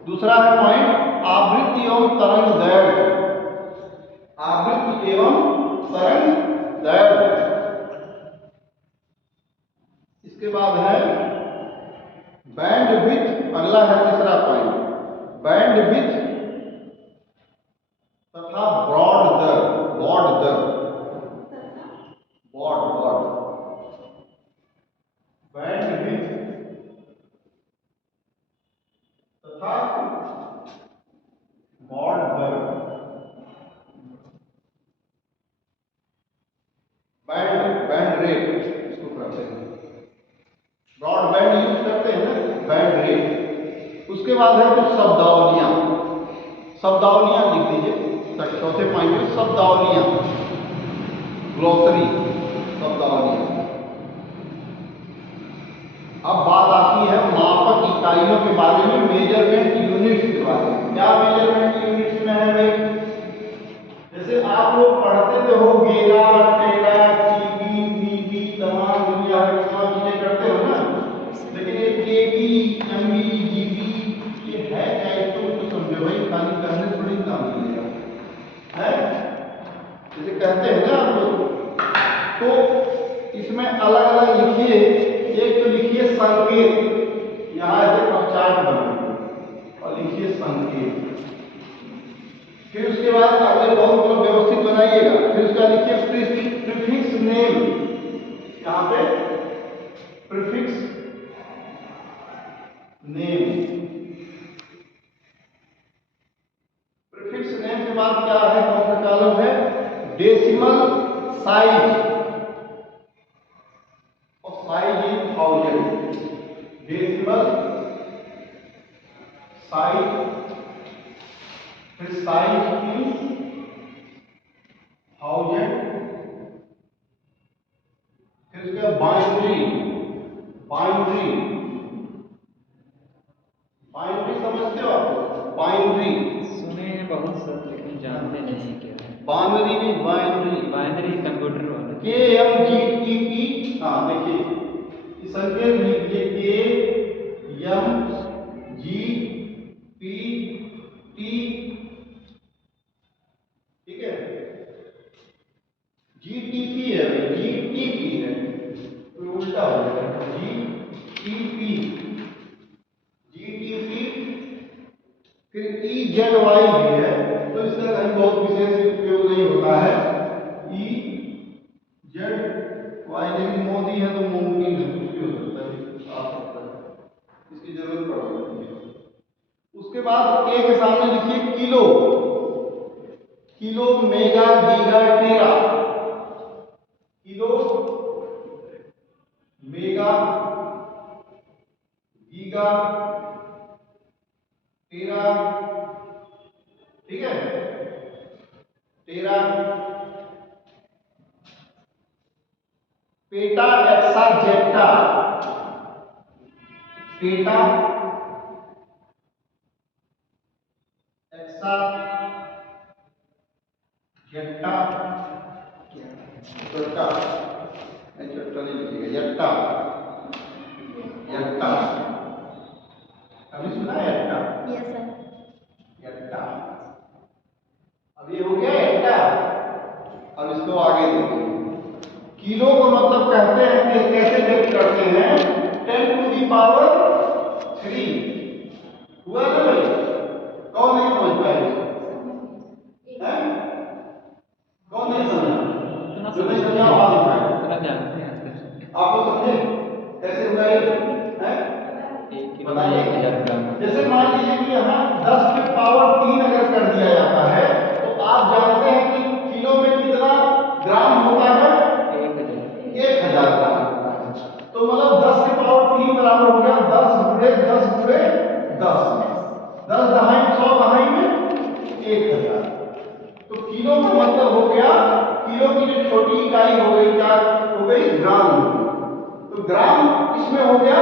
दूसरा है पॉइंट आवृत्ति एवं तरंग दैर्घ्य। आवृत्ति एवं तरंग दैर्घ्य। इसके बाद है बैंडविड्थ। अगला है तीसरा पॉइंट, बैंडविड्थ तथा ब्रॉड दर। बॉड दर, बॉड बॉड, बैंडविड्थ तथा बॉड दर। बैंड रेट इसको कहते हैं, ब्रॉडबैंड यूज करते हैं ना, बैंड रेट। उसके बाद है कुछ शब्दावलियां। शब्दावलियां लिख दीजिए चौथे पॉइंट में, शब्दावलियां, ग्लोसरी, शब्दावलियां। अब बात आती है मापक इकाइयों के बारे में, मेजरमेंट यूनिट्स के बारे में। क्या मेजरमेंट यूनिट्स में है भाई? जैसे आप लोग पढ़ते थे हो गेरा, टेरा, GB, BB, तमाम दुनिया भर तमाम चीजें करते हो ना, लेकिन ये KB, MB, GB ये है क्या? इसको तो समझो भाई, खाली कहने थोड़ी काम मिलेगा है, जैसे कहते हैं ना आप लोग। तो इसमें अलग अलग लिखिए। एक तो लिखिए संकेत, यहाँ ऐसे चार्ट बनाइए और लिखिए संकेत। फिर उसके बाद अगले बहुत व्यवस्थित बनाइएगा। फिर उसका लिखिए प्रीफिक्स नेम, यहाँ पे प्रीफिक्स नेम। प्रीफिक्स नेम के बाद क्या है, कौन सा कॉलम है? डेसिमल साइज, और साइज इन 1000, डेसिमल साइज, फिर साइज इन 1000, फिर उसके बाद बाइनरी। बाइनरी, बाइनरी समझते हो आप? बाइनरी सुने हैं बहुत सब, लेकिन जानते नहीं क्या है। बाइनरी नहीं, बाइनरी। बाइनरी कंप्यूटर वाले। KMGTP। हाँ देखिए, इस संकेत लिखिए KMGPT, ठीक है? GTP है, GTP है, तो उल्टा हो जाएगा, GTP, GTP। फिर EZY भी है, तो इसका कहीं बहुत विशेष उपयोग नहीं होता है। EZY, लेकिन मोदी है तो मुमकिन है, कुछ भी हो सकता है, आ सकता है, इसकी जरूरत पड़ सकती है। उसके बाद K के सामने लिखिए किलो। किलो, मेगा, गीगा, टेरा। किलो, मेगा, गीगा, टेरा, ठीक है, टेरा, पेटा, एक्सा, जेटा, पेटा, एक्सा, जेटा, चट्टा, चट्टा नहीं लिखिएगा, यट्टा, यट्टा, अभी सुना है यट्टा? Yes sir. यट्टा, अब ये हो गया यट्टा। अब इसको आगे देखिए, किलो को मतलब कहते हैं कि कैसे व्यक्त करते हैं, 10 टू दी पावर 3 हुआ ना भाई? कौन नहीं समझ पाया? कौन नहीं समझा? जो नहीं समझा आप बताएं। इतना जानते हैं आजकल। आप लोग समझे कैसे हुआ ये? हैं? 1 किलो में 1000 ग्राम। जैसे मान लीजिए कि यहाँ 10 के पावर 3 अगर कर दिया जाता है तो आप जानते हैं कि किलो में कितना ग्राम होता है? 1000 ग्राम होता है। तो मतलब 10 के पावर 3 बराबर हो गया 10 गुणे 10 गुणे 10, 10 दहाई 100 दहाई में 1000। तो किलो का मतलब हो गया, किलो की जो छोटी इकाई हो गई क्या हो गई? ग्राम। तो ग्राम इसमें हो गया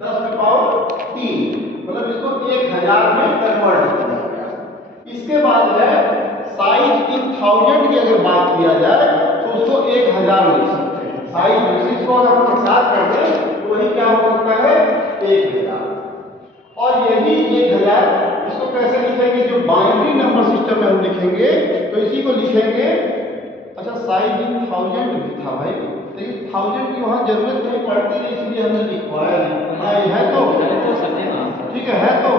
10 के पावर 3, मतलब इसको 1000 में कन्वर्ट किया गया। इसके बाद है साइज इन थाउजेंड की अगर बात किया जाए तो उसको 1000 लिख सकते हैं। साइज में इसको अगर प्रसार कर दें तो वही क्या हो सकता है? 1000। और यही 1000 इसको कैसे लिखेंगे? जो बाइनरी नंबर सिस्टम में हम लिखेंगे तो इसी को लिखेंगे। अच्छा, साइज इन थाउजेंड भी था भाई, लेकिन थाउजेंड की वहां जरूरत नहीं पड़ती है, इसलिए हमने लिखवाया नहीं है। तो समझे ना? ठीक है तो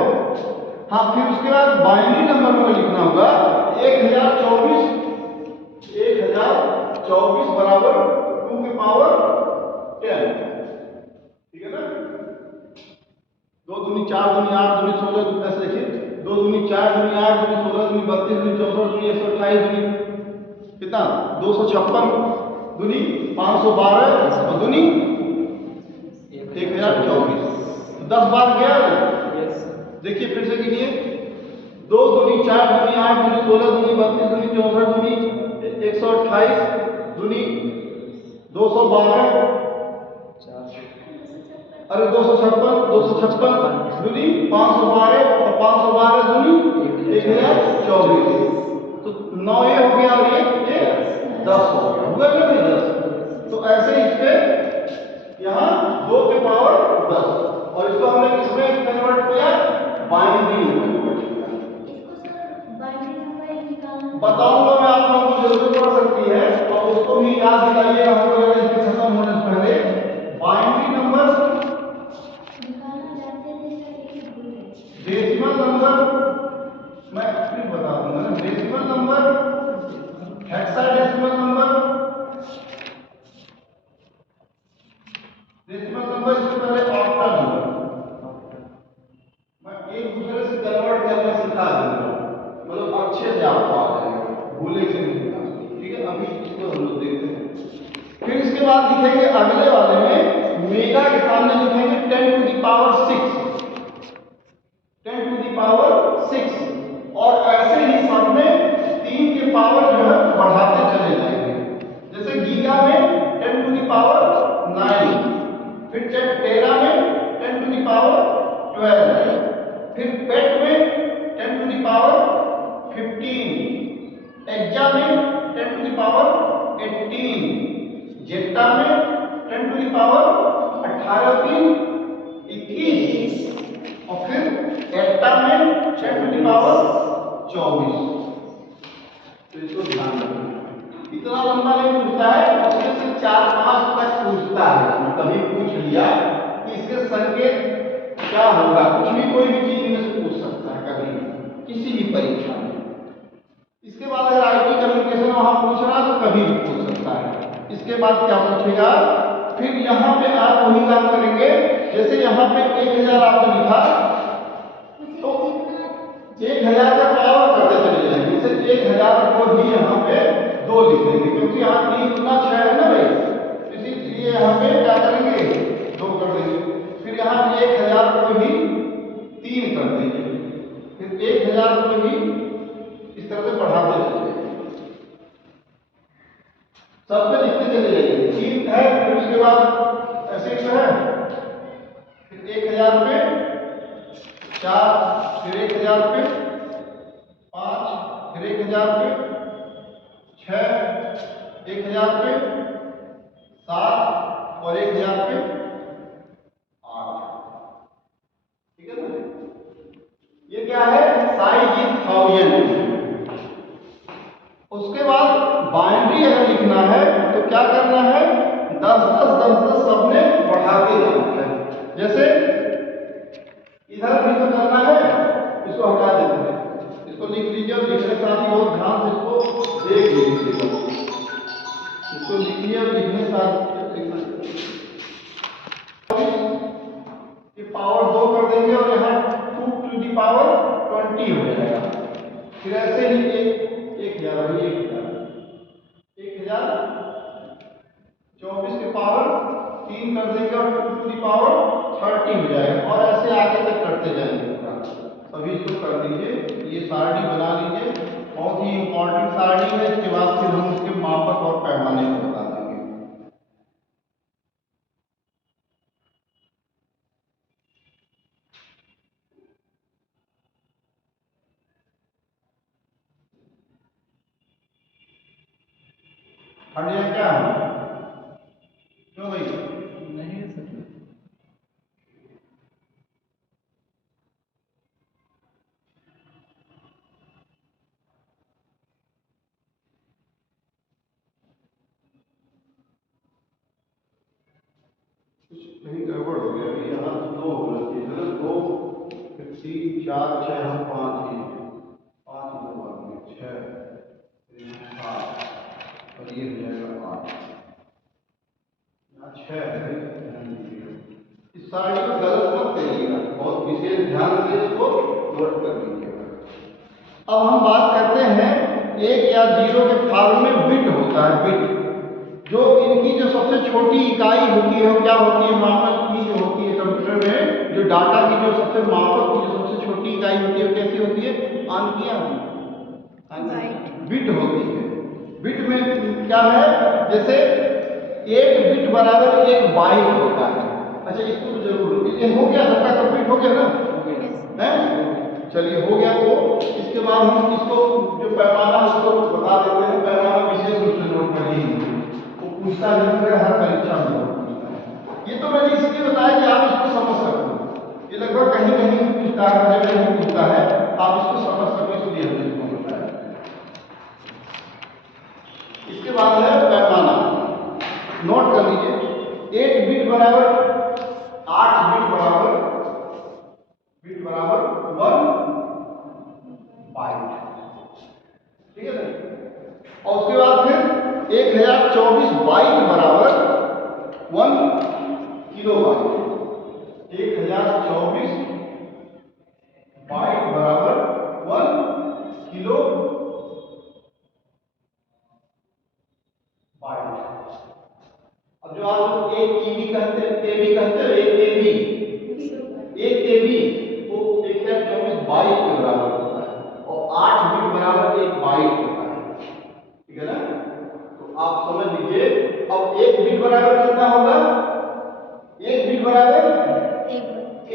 हाँ, फिर उसके बाद बाइनरी नंबर में लिखना होगा 1024 बराबर 2 के पावर 10, ठीक है ना? 2 दूनी 4 दूनी 8 दूनी 16, ऐसे देखिए 2 दूनी 4 दूनी 8 दूनी 16 दूनी 32 दूनी 64 दूनी 128 दूनी कितना? 256 दूनी 512 और दूनी 1024, 10 बार गया ना? देखिए फिर से कीजिए, 2 दूनी 4 दूनी 8 दूनी 16 दूनी 32 दूनी 64 दूनी 128 दूनी 212, अरे 256 दूनी 512 और 512 दूनी 1024। तो 9 ये हो गया और ये 10 हो गया, हुआ ना भाई 10? तो ऐसे इस पे यहाँ 2 के पावर 10 और इसको हमने किसमें कन्वर्ट किया? बाइनरी में कन्वर्ट किया। इसको सर बाइनरी नंबर निकालना बताऊंगा मैं, आप लोगों को जरूरत पड़ सकती है और उसको भी याद दिलाइए हम लोग इसके खत्म होने से पहले। बाइनरी नंबर निकालना जानते थे सर, लेकिन भूल गए। डेसिमल नंबर मैं फिर बता दूंगा ना। Decimal number, hexadecimal number, decimal number इससे पहले ऑक्टल नंबर, मैं एक दूसरे से कन्वर्ट करना सिखा दूंगा, मतलब अच्छे से आपको आ जाएगा, भूले से नहीं होगा, ठीक है? अभी इसको हम लोग देखते हैं। फिर इसके बाद लिखेंगे अगले वाले में मेगा के सामने लिखेंगे 10 to the power 6, 10 to the power 6, और ऐसे ही सब में 3 के पावर जो है बढ़ाते चले जाएंगे। जैसे गीगा में 10 टू दी पावर 9, फिर टेरा में 10 टू दी पावर 12, फिर पेट में 10 टू दी पावर 15, एक्जा में 10 टू दी पावर 18, जेटा में 10 टू दी पावर 18 3 21, और फिर एट्टा में 10 टू दी पावर 24। तो इसको ध्यान रखना, इतना लंबा नहीं पूछता है, उसमें से 4-5 तक पूछता है। कभी पूछ लिया कि इसके संकेत क्या होगा, कुछ भी कोई भी चीज में से पूछ सकता है कभी किसी भी परीक्षा में। इसके बाद अगर आईटी कम्युनिकेशन वहां पूछ रहा तो कभी भी पूछ सकता है। इसके बाद क्या पूछेगा? फिर यहाँ पे आप वही काम करेंगे, जैसे यहाँ पे 1000 आपने लिखा तो 1000 का पावर करते चले जाएंगे, इसे 1000 को भी यहाँ पे 2 लिख देंगे, क्योंकि यहाँ 3 गुना 6 है ना भाई, इसीलिए यहाँ पे क्या करेंगे 2 कर देंगे। फिर यहाँ 1000 को भी 3 कर देंगे, फिर 1000 को भी इस तरह से बढ़ाते चले जाएंगे, सब पे लिखते चले जाएंगे। 3 है, फिर उसके बाद ऐसे ही है, फिर 1000 पे 4, फिर 1000 पे 5, फिर 1000 पे 6, 1000 पे 7 और 1000 पे 8। ठीक है ना? ये क्या है, साइज इज 1000। उसके बाद बाइनरी अगर लिखना है तो क्या करना है, 10 10 10 10 सबने बढ़ाते जाना है। जैसे इधर भी तो करना है, इसको हटा देते हैं, इसको लिख लीजिए और लिखने साथ ही बहुत ध्यान से इसको देख लीजिएगा, इसको लिखिए और लिखने साथ ये पावर 2 कर देंगे और यहाँ 2 टू दी पावर 20 हो जाएगा। फिर ऐसे ही 1000 24 के पावर 3 कर देंगे और 2 टू दी पावर 30 हो जाएगा, और ऐसे आगे तक करते जाएंगे पूरा। अभी इसको कर दीजिए, ये सारणी बना लीजिए, बहुत ही इंपॉर्टेंट सारणी है। इसके बाद फिर हम उसके मापक और पैमाने को बता देंगे। हट जाए क्या, क्यों भाई? नहीं हो सकता। कहीं गड़बड़ हो गया, यहाँ तो 2 होना चाहिए था, 2 फिर 3 4 6 हम 5 ही 5 2 बार में 6 7 और ये हो जाएगा 8। यहाँ 6 है, इस सारणी को गलत मत करिएगा, बहुत विशेष ध्यान से इसको नोट कर लीजिएगा। अब हम बात करते हैं 1 या 0 के फॉर्म में बिट होता है, बिट जो इनकी जो सबसे छोटी इकाई होती है वो क्या होती है, मापक की जो होती है कंप्यूटर में, जो डाटा की जो सबसे मापक की जो सबसे छोटी इकाई होती है, कैसी होती है, अंकियां बिट होती है। बिट में क्या है, जैसे 1 बिट बराबर 1 बाइट होता है। अच्छा इसको तो जरूर, ये हो गया, सबका कंप्लीट हो गया ना, है? चलिए हो गया। तो इसके बाद हम इसको जो पैमाना उसको बता देते हैं, पैमाना विशेष रूप से नोट कर लीजिए, पूछता है हर परीक्षा में पूछता है। ये तो मैंने इसलिए बताया कि आप इसको समझ सको, ये लगभग कहीं कहीं पूछता है, हर जगह नहीं पूछता है, आप इसको समझ सको इसलिए हमने इसको बताया। इसके बाद है पैमाना, नोट कर लीजिए। 1 बिट बराबर 8 बिट बराबर 1 बाइट। ठीक है ना? और उसके बाद फिर 1024 बाइट बराबर 1 किलो बाइट। 1024 बाइट बराबर 1 किलो बाइट। अब जो आप लोग 1 टीबी कहते हैं, टेबी कहते हैं, 1 टेबी, 1 टेबी वो 1024 बाइट के बराबर होता है, और 8 बिट बराबर 1 बाइट होता है। ठीक है ना? तो आप समझ लीजिए। अब 1 बिट बराबर कितना होगा, 1 बिट बराबर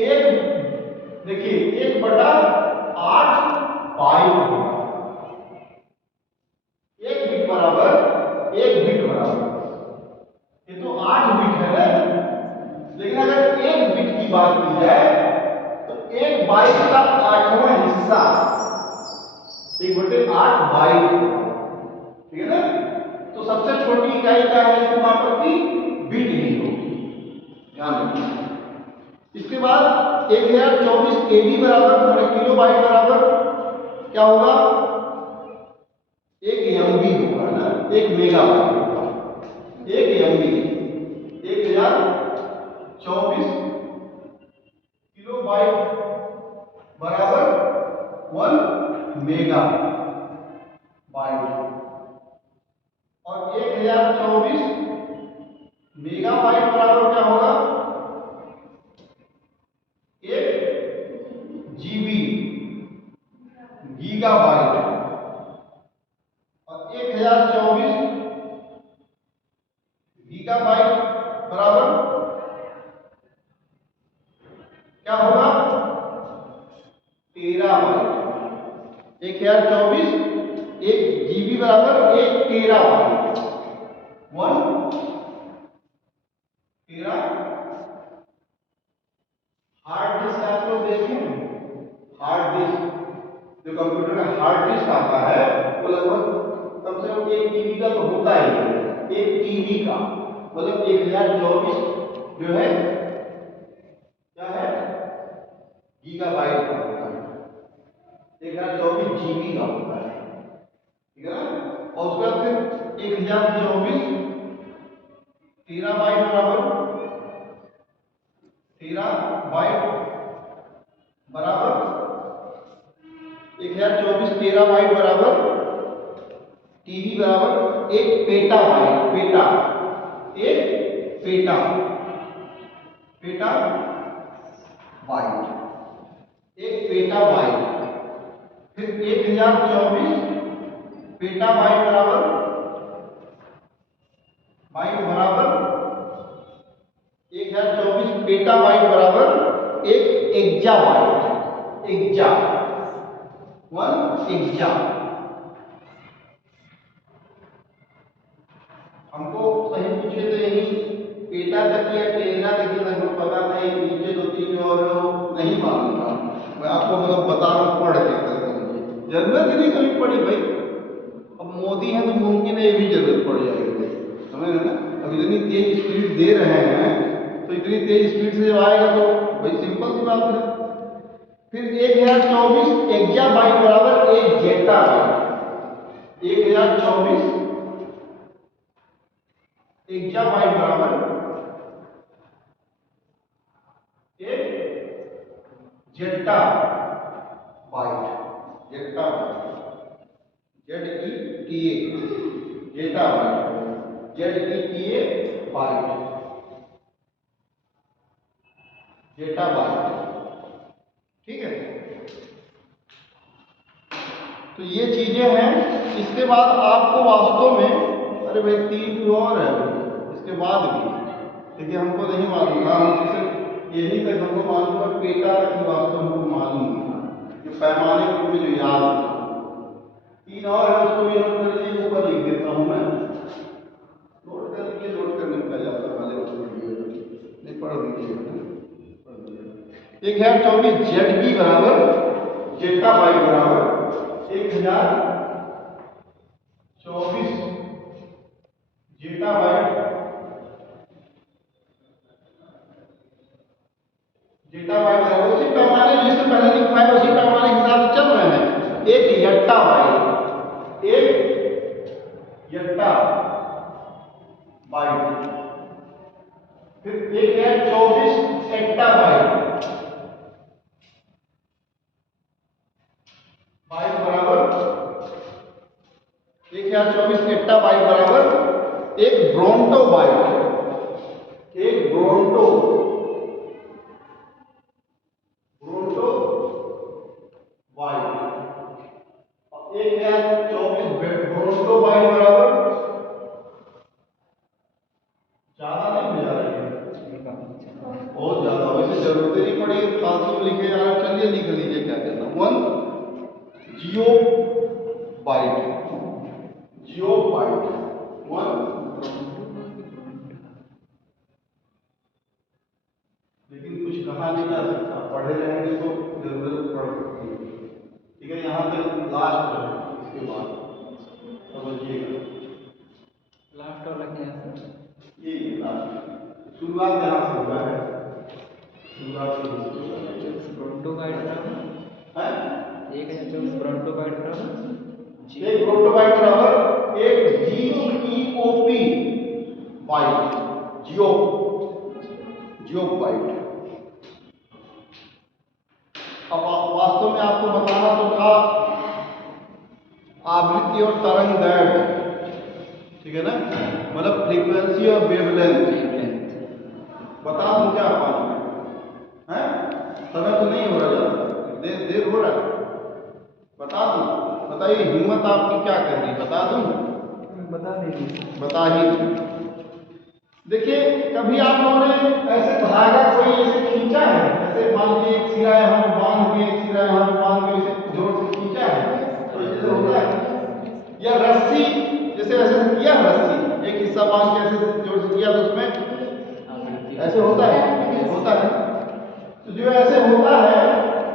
1, देखिए 1/8 बाइट होगा। 1 बिट बराबर 1 बिट बराबर, ये तो 8 बिट है ना, लेकिन अगर 1 बिट की बात की जाए तो 1 बाइट का 8वां हिस्सा 1/8 बाइट। ठीक है ना? तो सबसे छोटी इकाई क्या है इसके मापक की, बिट ही होगी, ध्यान रखिए। इसके बाद 1024 केबी बराबर किलो बाइट बराबर क्या होगा, 1 एमबी होगा ना, 1 मेगाबाइट होगा। 1 एमबी 1024 किलो बाइट बराबर 1 मेगा बाइट। 1024 मेगाबाइट बराबर क्या होगा? 1 जीबी गीगाबाइट, और 1024 गीगाबाइट बराबर क्या होगा? टेराबाइट। 1024 1 जीबी बराबर 1 टेराबाइट, 1 टेरा। हार्ड डिस्क आप लोग देखें, हार्ड डिस्क जो कंप्यूटर में हार्ड डिस्क आता है वो लगभग कम से कम 1 टीबी का तो होता ही है। 1 टीबी का मतलब 1024 जो है क्या है? गीगाबाइट का होता है। 1024 जीबी का होता है, ठीक है ना? और उसके बाद फिर 1024 टेराबाइट बराबर टेराबाइट बराबर 1024 टेराबाइट बराबर टीबी बराबर 1 petabyte. Peta, 1 peta, peta byte, 1 petabyte. फिर 1024 पेटाबाइट बराबर बाइट बराबर 1024 पेटाबाइट बराबर 1 एक्जाबाइट। एक्जा, 1 एक्जा। हमको सही पूछे तो यही पेटा तक या टेरा तक ही लगभग पता नहीं, नीचे 2-3 और नहीं मालूम था। मैं आपको मतलब बता रहा हूँ पढ़ के, जरूरत ही नहीं कभी पड़ी भाई। अब मोदी है तो मुमकिन है ये भी जरूरत पड़ जाएगी, समझ रहे ना? अब इतनी तेज स्पीड दे रहे हैं तो इतनी तेज स्पीड से जब आएगा तो भाई सिंपल सी बात है। फिर 1024 एक्जाबाइट बराबर 1 जेटाबाइट। 1024 एक्जाबाइट बराबर 1 जेटा बाइट। जेटा बाइट, ZETA, जेटा बाइट, ZETA बाइट, जेटा बाइट, ठीक है? तो ये चीजें हैं। इसके बाद आपको वास्तव में, अरे भाई 3 और है इसके बाद भी, देखिए हमको नहीं मालूम था, हम सिर्फ यही तक हमको मालूम था, पेटा तक ही वास्तव हमको मालूम था, जो पैमाने के रूप में जो याद था। 3 और है, उसको भी नोट कर लीजिए, ऊपर लिख देता हूँ मैं। नोट कर लीजिए, नोट करने में क्या जाता है, पहले उसको नहीं पढ़ दीजिएगा। एक है 24 ZB बराबर जेटा बाइट बराबर 1024 जेटा बाइट। जेटा बाइट बराबर उसी पैमाने जिससे पहले लिखा है उसी पैमाने के हिसाब से चल रहे हैं। 1 यट्टा बाइट, 1 यट्टा बाइट। फिर एक है 24 एक्टा बाइट, बाइट बराबर 1024 एक्टा बाइट बराबर 1 bronto byte. 1 bronto, bronto byte. और 1024 ब्रोंटो बाइट बराबर, ज्यादा नहीं हो जा रही है, बहुत ज्यादा, वैसे जरूरत नहीं पड़ी फालतू में लिखे जा रहा। चलिए लिख लीजिए क्या कहता हूँ। 1 जियो बाइट, जियो बाइट 1। लेकिन कुछ कहा नहीं जा सकता, पढ़े रहेंगे तो जरूरत पड़ सकती है, ठीक है? यहाँ तक लास्ट है, इसके बाद समझिएगा। लास्ट वाला क्या है? ये लास्ट, शुरुआत यहाँ से होगा है, शुरुआत से ब्रोंटो बाइट बराबर है। 1024 ब्रोंटो बाइट बराबर 1 ब्रोंटो बाइट बराबर 1 GEOP बाइट, जियो, जियो बाइट। अब वास्तव में आपको बताना तो था आवृत्ति और तरंग दैर्घ्य, ठीक है ना, मतलब फ्रीक्वेंसी और वेवलेंथ। बता दूं क्या 5 में है, समय तो नहीं हो रहा ज़्यादा, देर हो रहा है, बता दूं? बताइए, हिम्मत आपकी क्या कर रही, बता दूं? बता दीजिए। बता ही दूं। देखिए, कभी आप लोगों ने ऐसे धागा कोई ऐसे खींचा है, जैसे मान लीजिए एक सिरा यहाँ पे बांध के, एक सिरा यहाँ पे बांध के इसे जोर से खींचा है, तो जैसे होता है, या रस्सी जैसे ऐसे से किया रस्सी, एक हिस्सा बांध के ऐसे जोर से किया तो उसमें ऐसे होता है, होता है। तो जो ऐसे होता है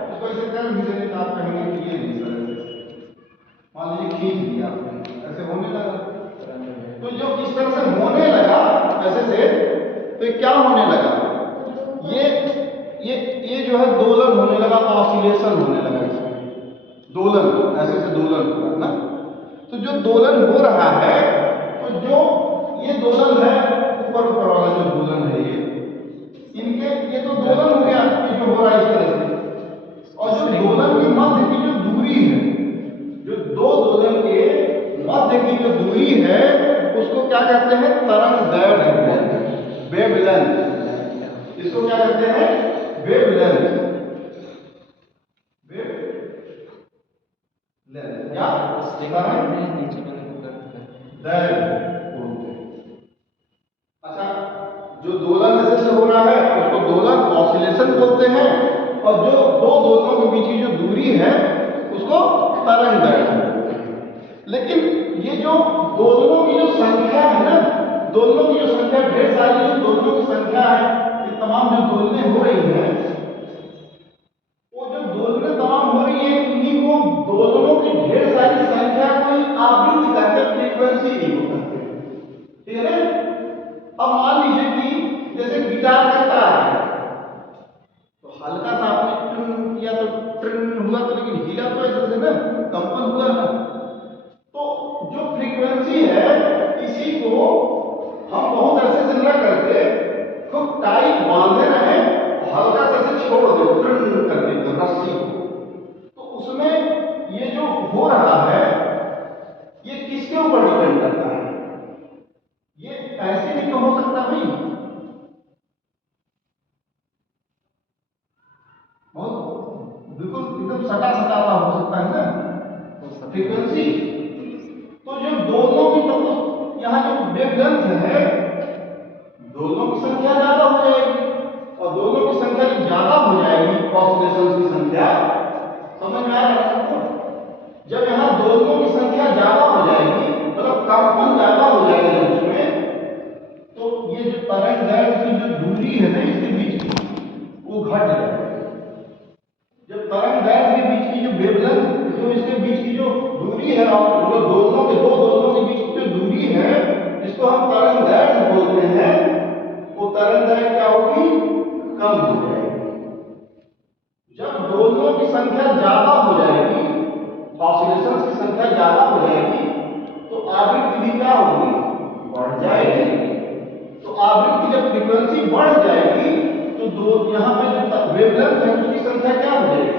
उसको ऐसे कर दीजिए, तो आप कहेंगे कि ये नहीं सर, मान लीजिए खींच दिया आपने, ऐसे होने लगा, तो जो इस तरह से होने लगा ऐसे से, तो ये क्या होने लगा, ये जो है दोलन होने लगा, ऑसिलेशन होने लगा, इसमें दोलन, ऐसे से दोलन हो रहा है ना। तो जो दोलन हो रहा है, तो जो ये दोलन है, ऊपर ऊपर वाला जो दोलन है, ये तो दोलन हो गया, ये जो हो रहा है इस तरह से। और जो दोलन की मध्य की जो दूरी है, जो दो दोलन के मध्य की जो दूरी है, उसको क्या कहते हैं, तरंग दैर्ध्य, वेवलेंथ। इसको क्या कहते हैं, वेवलेंथ, वेवलेंथ या तरंग दैर्ध्य बोलते हैं। अच्छा, जो दोलन ऐसे से हो रहा है उसको दोलन ऑसिलेशन बोलते हैं, और जो दो दोलनों के बीच की जो दूरी है उसको तरंग दैर्ध्य बोलते हैं। लेकिन ये जो दोलनों की जो संख्या है ना, दोलनों की जो संख्या, ढेर सारी जो दोलनों की संख्या है, ये तमाम जो दोलनें हो रही हैं, वो जो दोलनें तमाम हो रही है, इन्हीं को दोलनों की ढेर सारी संख्या को आवृत्ति कहते हैं, फ्रीक्वेंसी नहीं होता, ठीक है ना। अब मान लीजिए कि जैसे गिटार करता है, तो हल्का सा आपने ट्रिन किया तो ट्रिन हुआ, तो लेकिन हिला तो ऐसे से ना, कंपन हुआ ना। तो जो फ्रीक्वेंसी है, इसी को हम बहुत ऐसे से न करके खूब टाइट बांधे रहे, हल्का से छोड़ दे, ट्रिन कर दे रस्सी को, तो उसमें ये जो हो रहा है, ये किसके ऊपर डिपेंड करता है, ये ऐसे भी तो हो सकता है भाई, बिल्कुल एकदम सटा सटा हो सकता है ना फ्रीक्वेंसी। तो जो दोनों की, तो यहाँ जो वेवलेंथ है, दोनों की संख्या ज्यादा हो जाएगी, और दोनों की संख्या जब ज्यादा हो जाएगी, ऑसिलेशंस की संख्या, समझ में आ रहा है आपको? जब यहाँ दोनों की संख्या ज्यादा हो जाएगी, मतलब कंपन ज्यादा हो जाएगा उसमें, तो ये जो तरंग दैर्ध्य की जो दूरी है ना इसके बीच की, वो घट जाएगी। जब तरंग दैर्ध्य के बीच की जो वेवलेंथ, जो इसके बीच की जो दूरी है, और जो दोलनों के, दो दोलनों के बीच की जो दूरी है, जिसको हम तरंग दैर्ध्य बोलते हैं, वो तरंग दैर्ध्य क्या होगी, कम हो जाएगी। जब दोलनों की संख्या ज्यादा हो जाएगी, ऑसिलेशंस की संख्या ज्यादा हो जाएगी, तो आवृत्ति भी क्या होगी, बढ़ जाएगी। तो आवृत्ति जब फ्रीक्वेंसी बढ़ जाएगी, तो दो यहाँ पे जो वेवलेंथ है उसकी संख्या क्या हो जाएगी,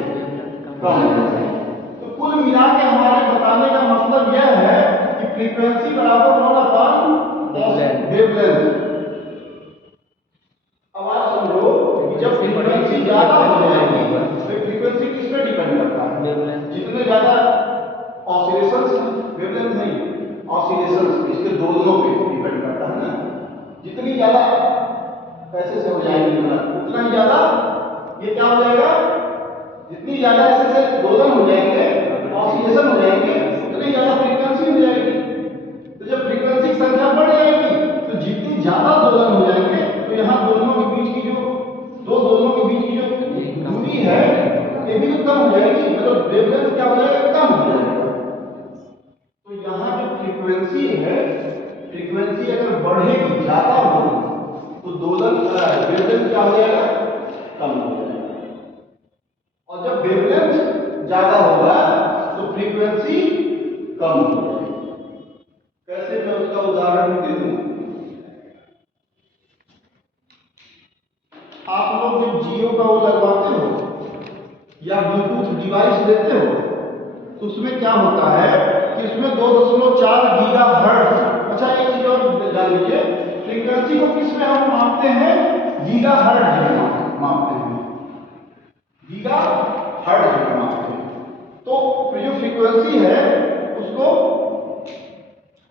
कम हो जाएगी। तो कुल मिला के हमारे बताने का मतलब यह है कि फ्रीक्वेंसी बराबर होना अपन वेवलेंथ। अब आप समझो कि जब फ्रीक्वेंसी ज्यादा हो जाएगी, तो फ्रीक्वेंसी किस पे डिपेंड करता है, जितने ज्यादा ऑसिलेशंस, वेवलेंथ नहीं, ऑसिलेशंस इसके दोलनों पे डिपेंड करता है ना। जितनी ज्यादा ऐसे से हो जाएगी, उतना ही ज्यादा ये क्या हो जाएगा, जितनी ज्यादा ऐसे से दोलन हो जाएंगे, ऑसिलेशन हो जाएंगे, उतनी ज्यादा फ्रीक्वेंसी हो जाएगी। तो जब फ्रीक्वेंसी की संख्या बढ़ जाएगी, तो जितनी ज्यादा दोलन हो जाएंगे, तो यहाँ दोनों के बीच की जो, दो दोनों के बीच की जो दूरी है, ये भी तो कम हो जाएगी, मतलब वेवलेंथ क्या हो जाएगा, कम हो जाएगा। तो यहाँ जो फ्रीक्वेंसी है, फ्रीक्वेंसी अगर बढ़ेगी, ज्यादा होगी, तो दोलन वेवलेंथ क्या हो जाएगा, कम हो जाएगा। और जब वेवलेंथ ज्यादा होगा तो फ्रीक्वेंसी कम हो जाएगी। कैसे, मैं उसका उदाहरण भी दे दूं। आप लोग जब जियो का वो लगवाते हो या ब्लूटूथ डिवाइस लेते हो, तो उसमें क्या होता है कि उसमें 2.4 गीगाहर्ट्ज अच्छा एक चीज और जान लीजिए, फ्रीक्वेंसी को किस में हम मापते हैं? गीगाहर्ट्ज में मापते हैं, गीगाहर्ट्ज में मापते हैं। तो जो फ्रीक्वेंसी है उसको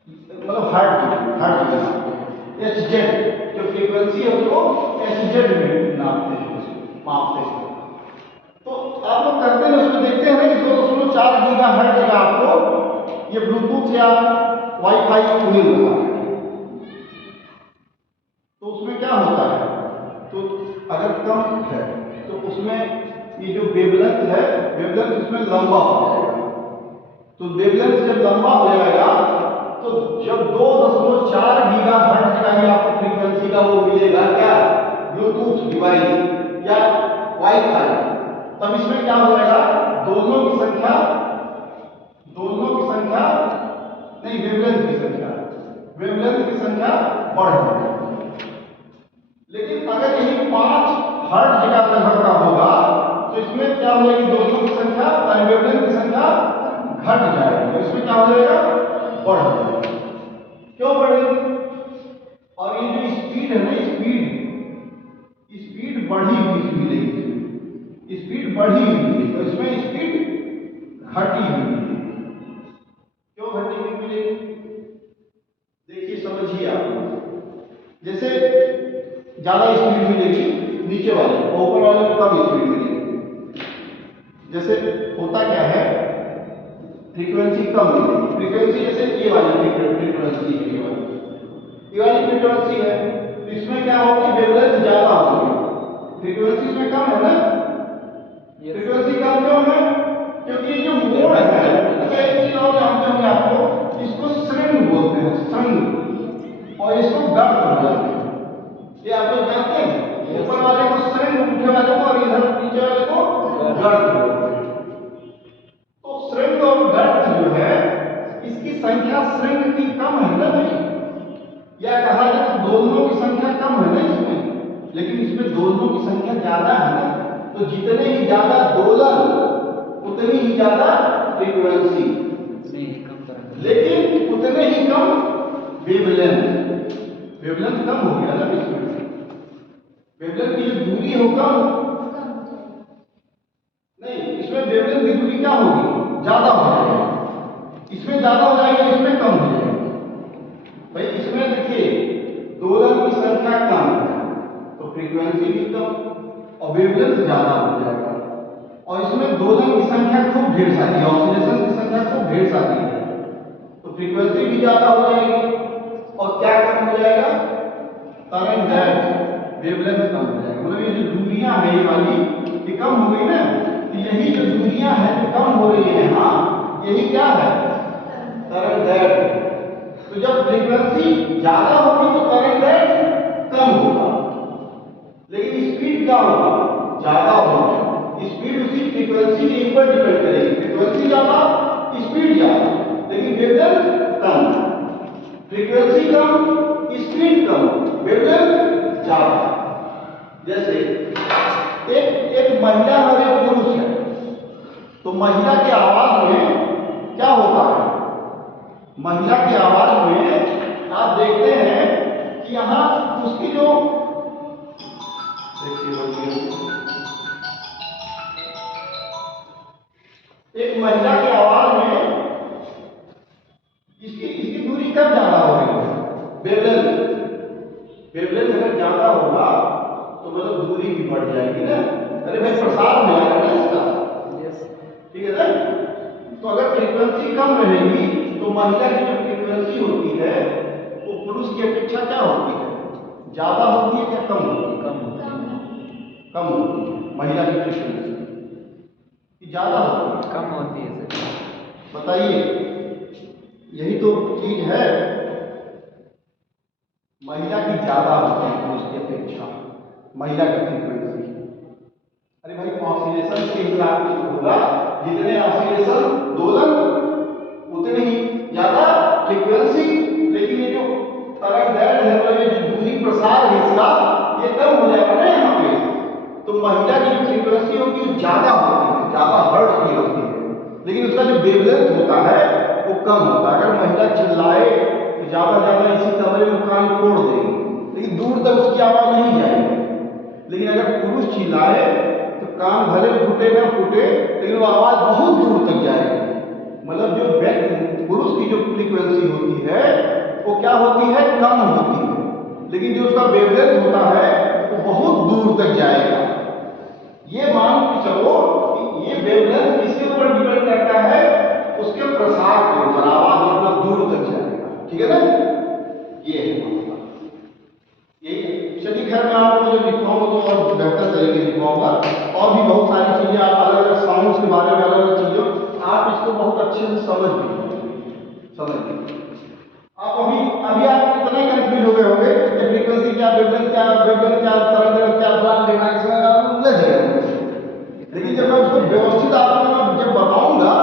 मतलब हर्ट्ज में मापते हैं। एचजेड जो फ्रीक्वेंसी है उसको एचजेड में मापते हैं। तो आप लोग करते हैं उसमें देखते हैं ना कि 2.4 गीगाहर्ट्ज का आपको ये ब्लूटूथ या वाईफाई मिल रहा है। तो उसमें क्या होता है, तो अगर कम है तो उसमें ये जो वेवलेंथ है, वेवलेंथ उसमें लंबा हो जाएगा। तो वेवलेंथ जब लंबा हो जाएगा तो जब 2.4 गीगाहर्ट्ज का ही आपको फ्रीक्वेंसी का वो मिलेगा क्या, ब्लूटूथ डिवाइस या वाईफाई, तब इसमें क्या हो जाएगा, दोनों की संख्या नहीं, वेवलेंथ की संख्या बढ़ जाएगी। लेकिन अगर यही 5 हर्ट्ज का लगभग का होगा तो इसमें क्या हो जाएगी, दोनों की संख्या और वेवलेंथ की संख्या घट जाएगी। इसमें क्या हो जाएगा, बढ़ जाएगा। क्यों बढ़ेगी? और ये जो स्पीड है ना, स्पीड बढ़ी हुई मिलेगी, स्पीड बढ़ी हुई मिलेगी, तो इसमें स्पीड घटी हुई मिलेगी। क्यों घटी हुई मिलेगी? देखिए समझिए आप, जैसे ज्यादा स्पीड मिलेगी नीचे वाले, ऊपर वाले में कम स्पीड मिलेगी। जैसे होता क्या है, फ्रीक्वेंसी कम मिलेगी, फ्रीक्वेंसी जैसे ये वाली फ्रीक्वेंसी है, ये वाली फ्रीक्वेंसी है, तो इसमें क्या होगी, वेवलेंथ ज्यादा होगी। फ्रीक्वेंसी इसमें कम है ना, फ्रीक्वेंसी कम क्यों है? क्योंकि ये जो मोड है, अच्छा एक चीज और जानते होंगे आप लोग, इसको श्रृंग बोलते हैं, श्रृंग, और इसको गर्त बोलते हैं। ये आप लोग जानते हैं, ऊपर वाले को श्रृंग, नीचे वाले को, और इधर नीचे वाले को गर्त बोलते हैं। तो श्रृंग और गर्त जो है, इसकी संख्या श्रृंग की कम है ना भाई, या कहा जाए तो दोनों की संख्या कम है ना इसमें, लेकिन इसमें दोनों की संख्या ज्यादा है ना। तो जितने ही ज्यादा दोलन उतनी ही ज्यादा फ्रीक्वेंसी, लेकिन उतने ही कम वेवलेंथ। वेवलेंथ कम हो गया ना इसमें, वेवलेंथ की जो दूरी हो कम नहीं, इसमें वेवलेंथ की दूरी क्या होगी, ज्यादा हो जाएगी। इसमें ज्यादा हो जाएगी, इसमें कम हो जाएगी। भाई इसमें देखिए दोलन की संख्या कम है तो फ्रीक्वेंसी भी कम और वेवलेंथ ज्यादा हो जाएगा। और इसमें दोलन की संख्या खूब ढेर सारी है, ऑसिलेशन की संख्या खूब ढेर सारी है, तो फ्रीक्वेंसी भी ज्यादा हो जाएगी। और क्या कम हो जाएगा, तरंग दैर्घ्य, वेवलेंथ कम हो जाएगा। मतलब ये जो दूरियां है ये वाली, ये कम हो गई ना, तो यही जो दूरियां हैं जो कम हो रही है, हाँ यही क्या है, तरंग दैर्घ्य। तो जब फ्रीक्वेंसी ज्यादा होगी तो तरंग दैर्घ्य कम होगा, लेकिन स्पीड क्या होगी, ज्यादा होगी। स्पीड उसी फ्रीक्वेंसी के ऊपर डिपेंड करेगी, फ्रीक्वेंसी ज्यादा स्पीड ज्यादा, लेकिन वेवलेंथ कम। फ्रीक्वेंसी कम स्पीड कम, वेवलेंथ ज्यादा। जैसे एक महिला और एक पुरुष है, तो महिला की आवाज में क्या होता है, महिला की आवाज में आप देखते हैं कि यहां उसकी जो एक महिला की आवाज में इसकी दूरी कब ज्यादा हो रही है, वेवलेंथ अगर ज्यादा होगा तो मतलब दूरी भी बढ़ जाएगी ना। अरे भाई प्रसार हो जाएगा ना इसका, ठीक है ना। तो अगर फ्रीक्वेंसी कम रहेगी तो महिला की जो फ्रीक्वेंसी होती है वो पुरुष की अपेक्षा क्या होती है, ज्यादा होती है या कम होती है, कम होती है। महिला की फ्रीक्वेंसी ज्यादा होती है, कम होती है सर। बताइए, यही तो चीज है, महिला की ज्यादा होती है पुरुष की अपेक्षा, महिला की फ्रीक्वेंसी। अरे भाई ऑसिलेशन के हिसाब से होगा, जितने ऑसिलेशन दोलन उतनी ही ज्यादा फ्रीक्वेंसी, लेकिन ये जो तरंग दैर्घ्य है, मतलब ये जो दूरी प्रसार है इसका, ये कम हो जाएगा ना यहाँ पे। तो महिला की जो फ्रीक्वेंसी होगी वो ज्यादा होती है, ज्यादा हर्ट्ज की होती है, लेकिन उसका जो वेवलेंथ होता है वो कम होता है। अगर महिला चिल्लाए तो ज़्यादा ज़्यादा इसी कमरे में कान फोड़ देगी, लेकिन दूर तक उसकी आवाज़ नहीं जाएगी। लेकिन अगर पुरुष चिल्लाए तो कान भले फूटे ना फूटे, लेकिन वो आवाज़ बहुत दूर तक जाएगी। मतलब जो व्यक्ति पुरुष की जो फ्रीक्वेंसी होती है वो क्या होती है, कम होती है, लेकिन जो उसका वेवलेंथ होता है वो बहुत दूर तक जाएगा। ये मान के चलो कि ये वेवलेंथ किसके ऊपर डिपेंड करता है, उसके प्रसार के ऊपर, आवाज जितना दूर तक जाएगा। ठीक है ना, ये है मामला। यही चलिए, खैर मैं आपको जो लिखवाऊंगा तो और बेहतर तरीके से लिखवाऊंगा, और भी बहुत सारी चीजें आप अलग अलग साउंड्स के बारे में, अलग अलग चीजों आप इसको बहुत अच्छे से समझ लीजिए। आप अभी आप कितने कंफ्यूज हो गए होंगे कि फ्रीक्वेंसी क्या, वेवलेंथ क्या, तरंग क्या, फलाना देना, इसमें आप उलझ गए। लेकिन जब मैं उसको व्यवस्थित आपको जब बताऊंगा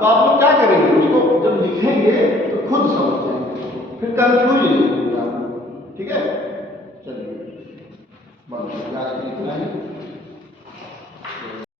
तो आप लोग क्या करेंगे, उसको जब लिखेंगे तो खुद समझ जाएंगे, फिर कंफ्यूज नहीं होगा। ठीक है, चलिए, बस आज के लिए इतना ही।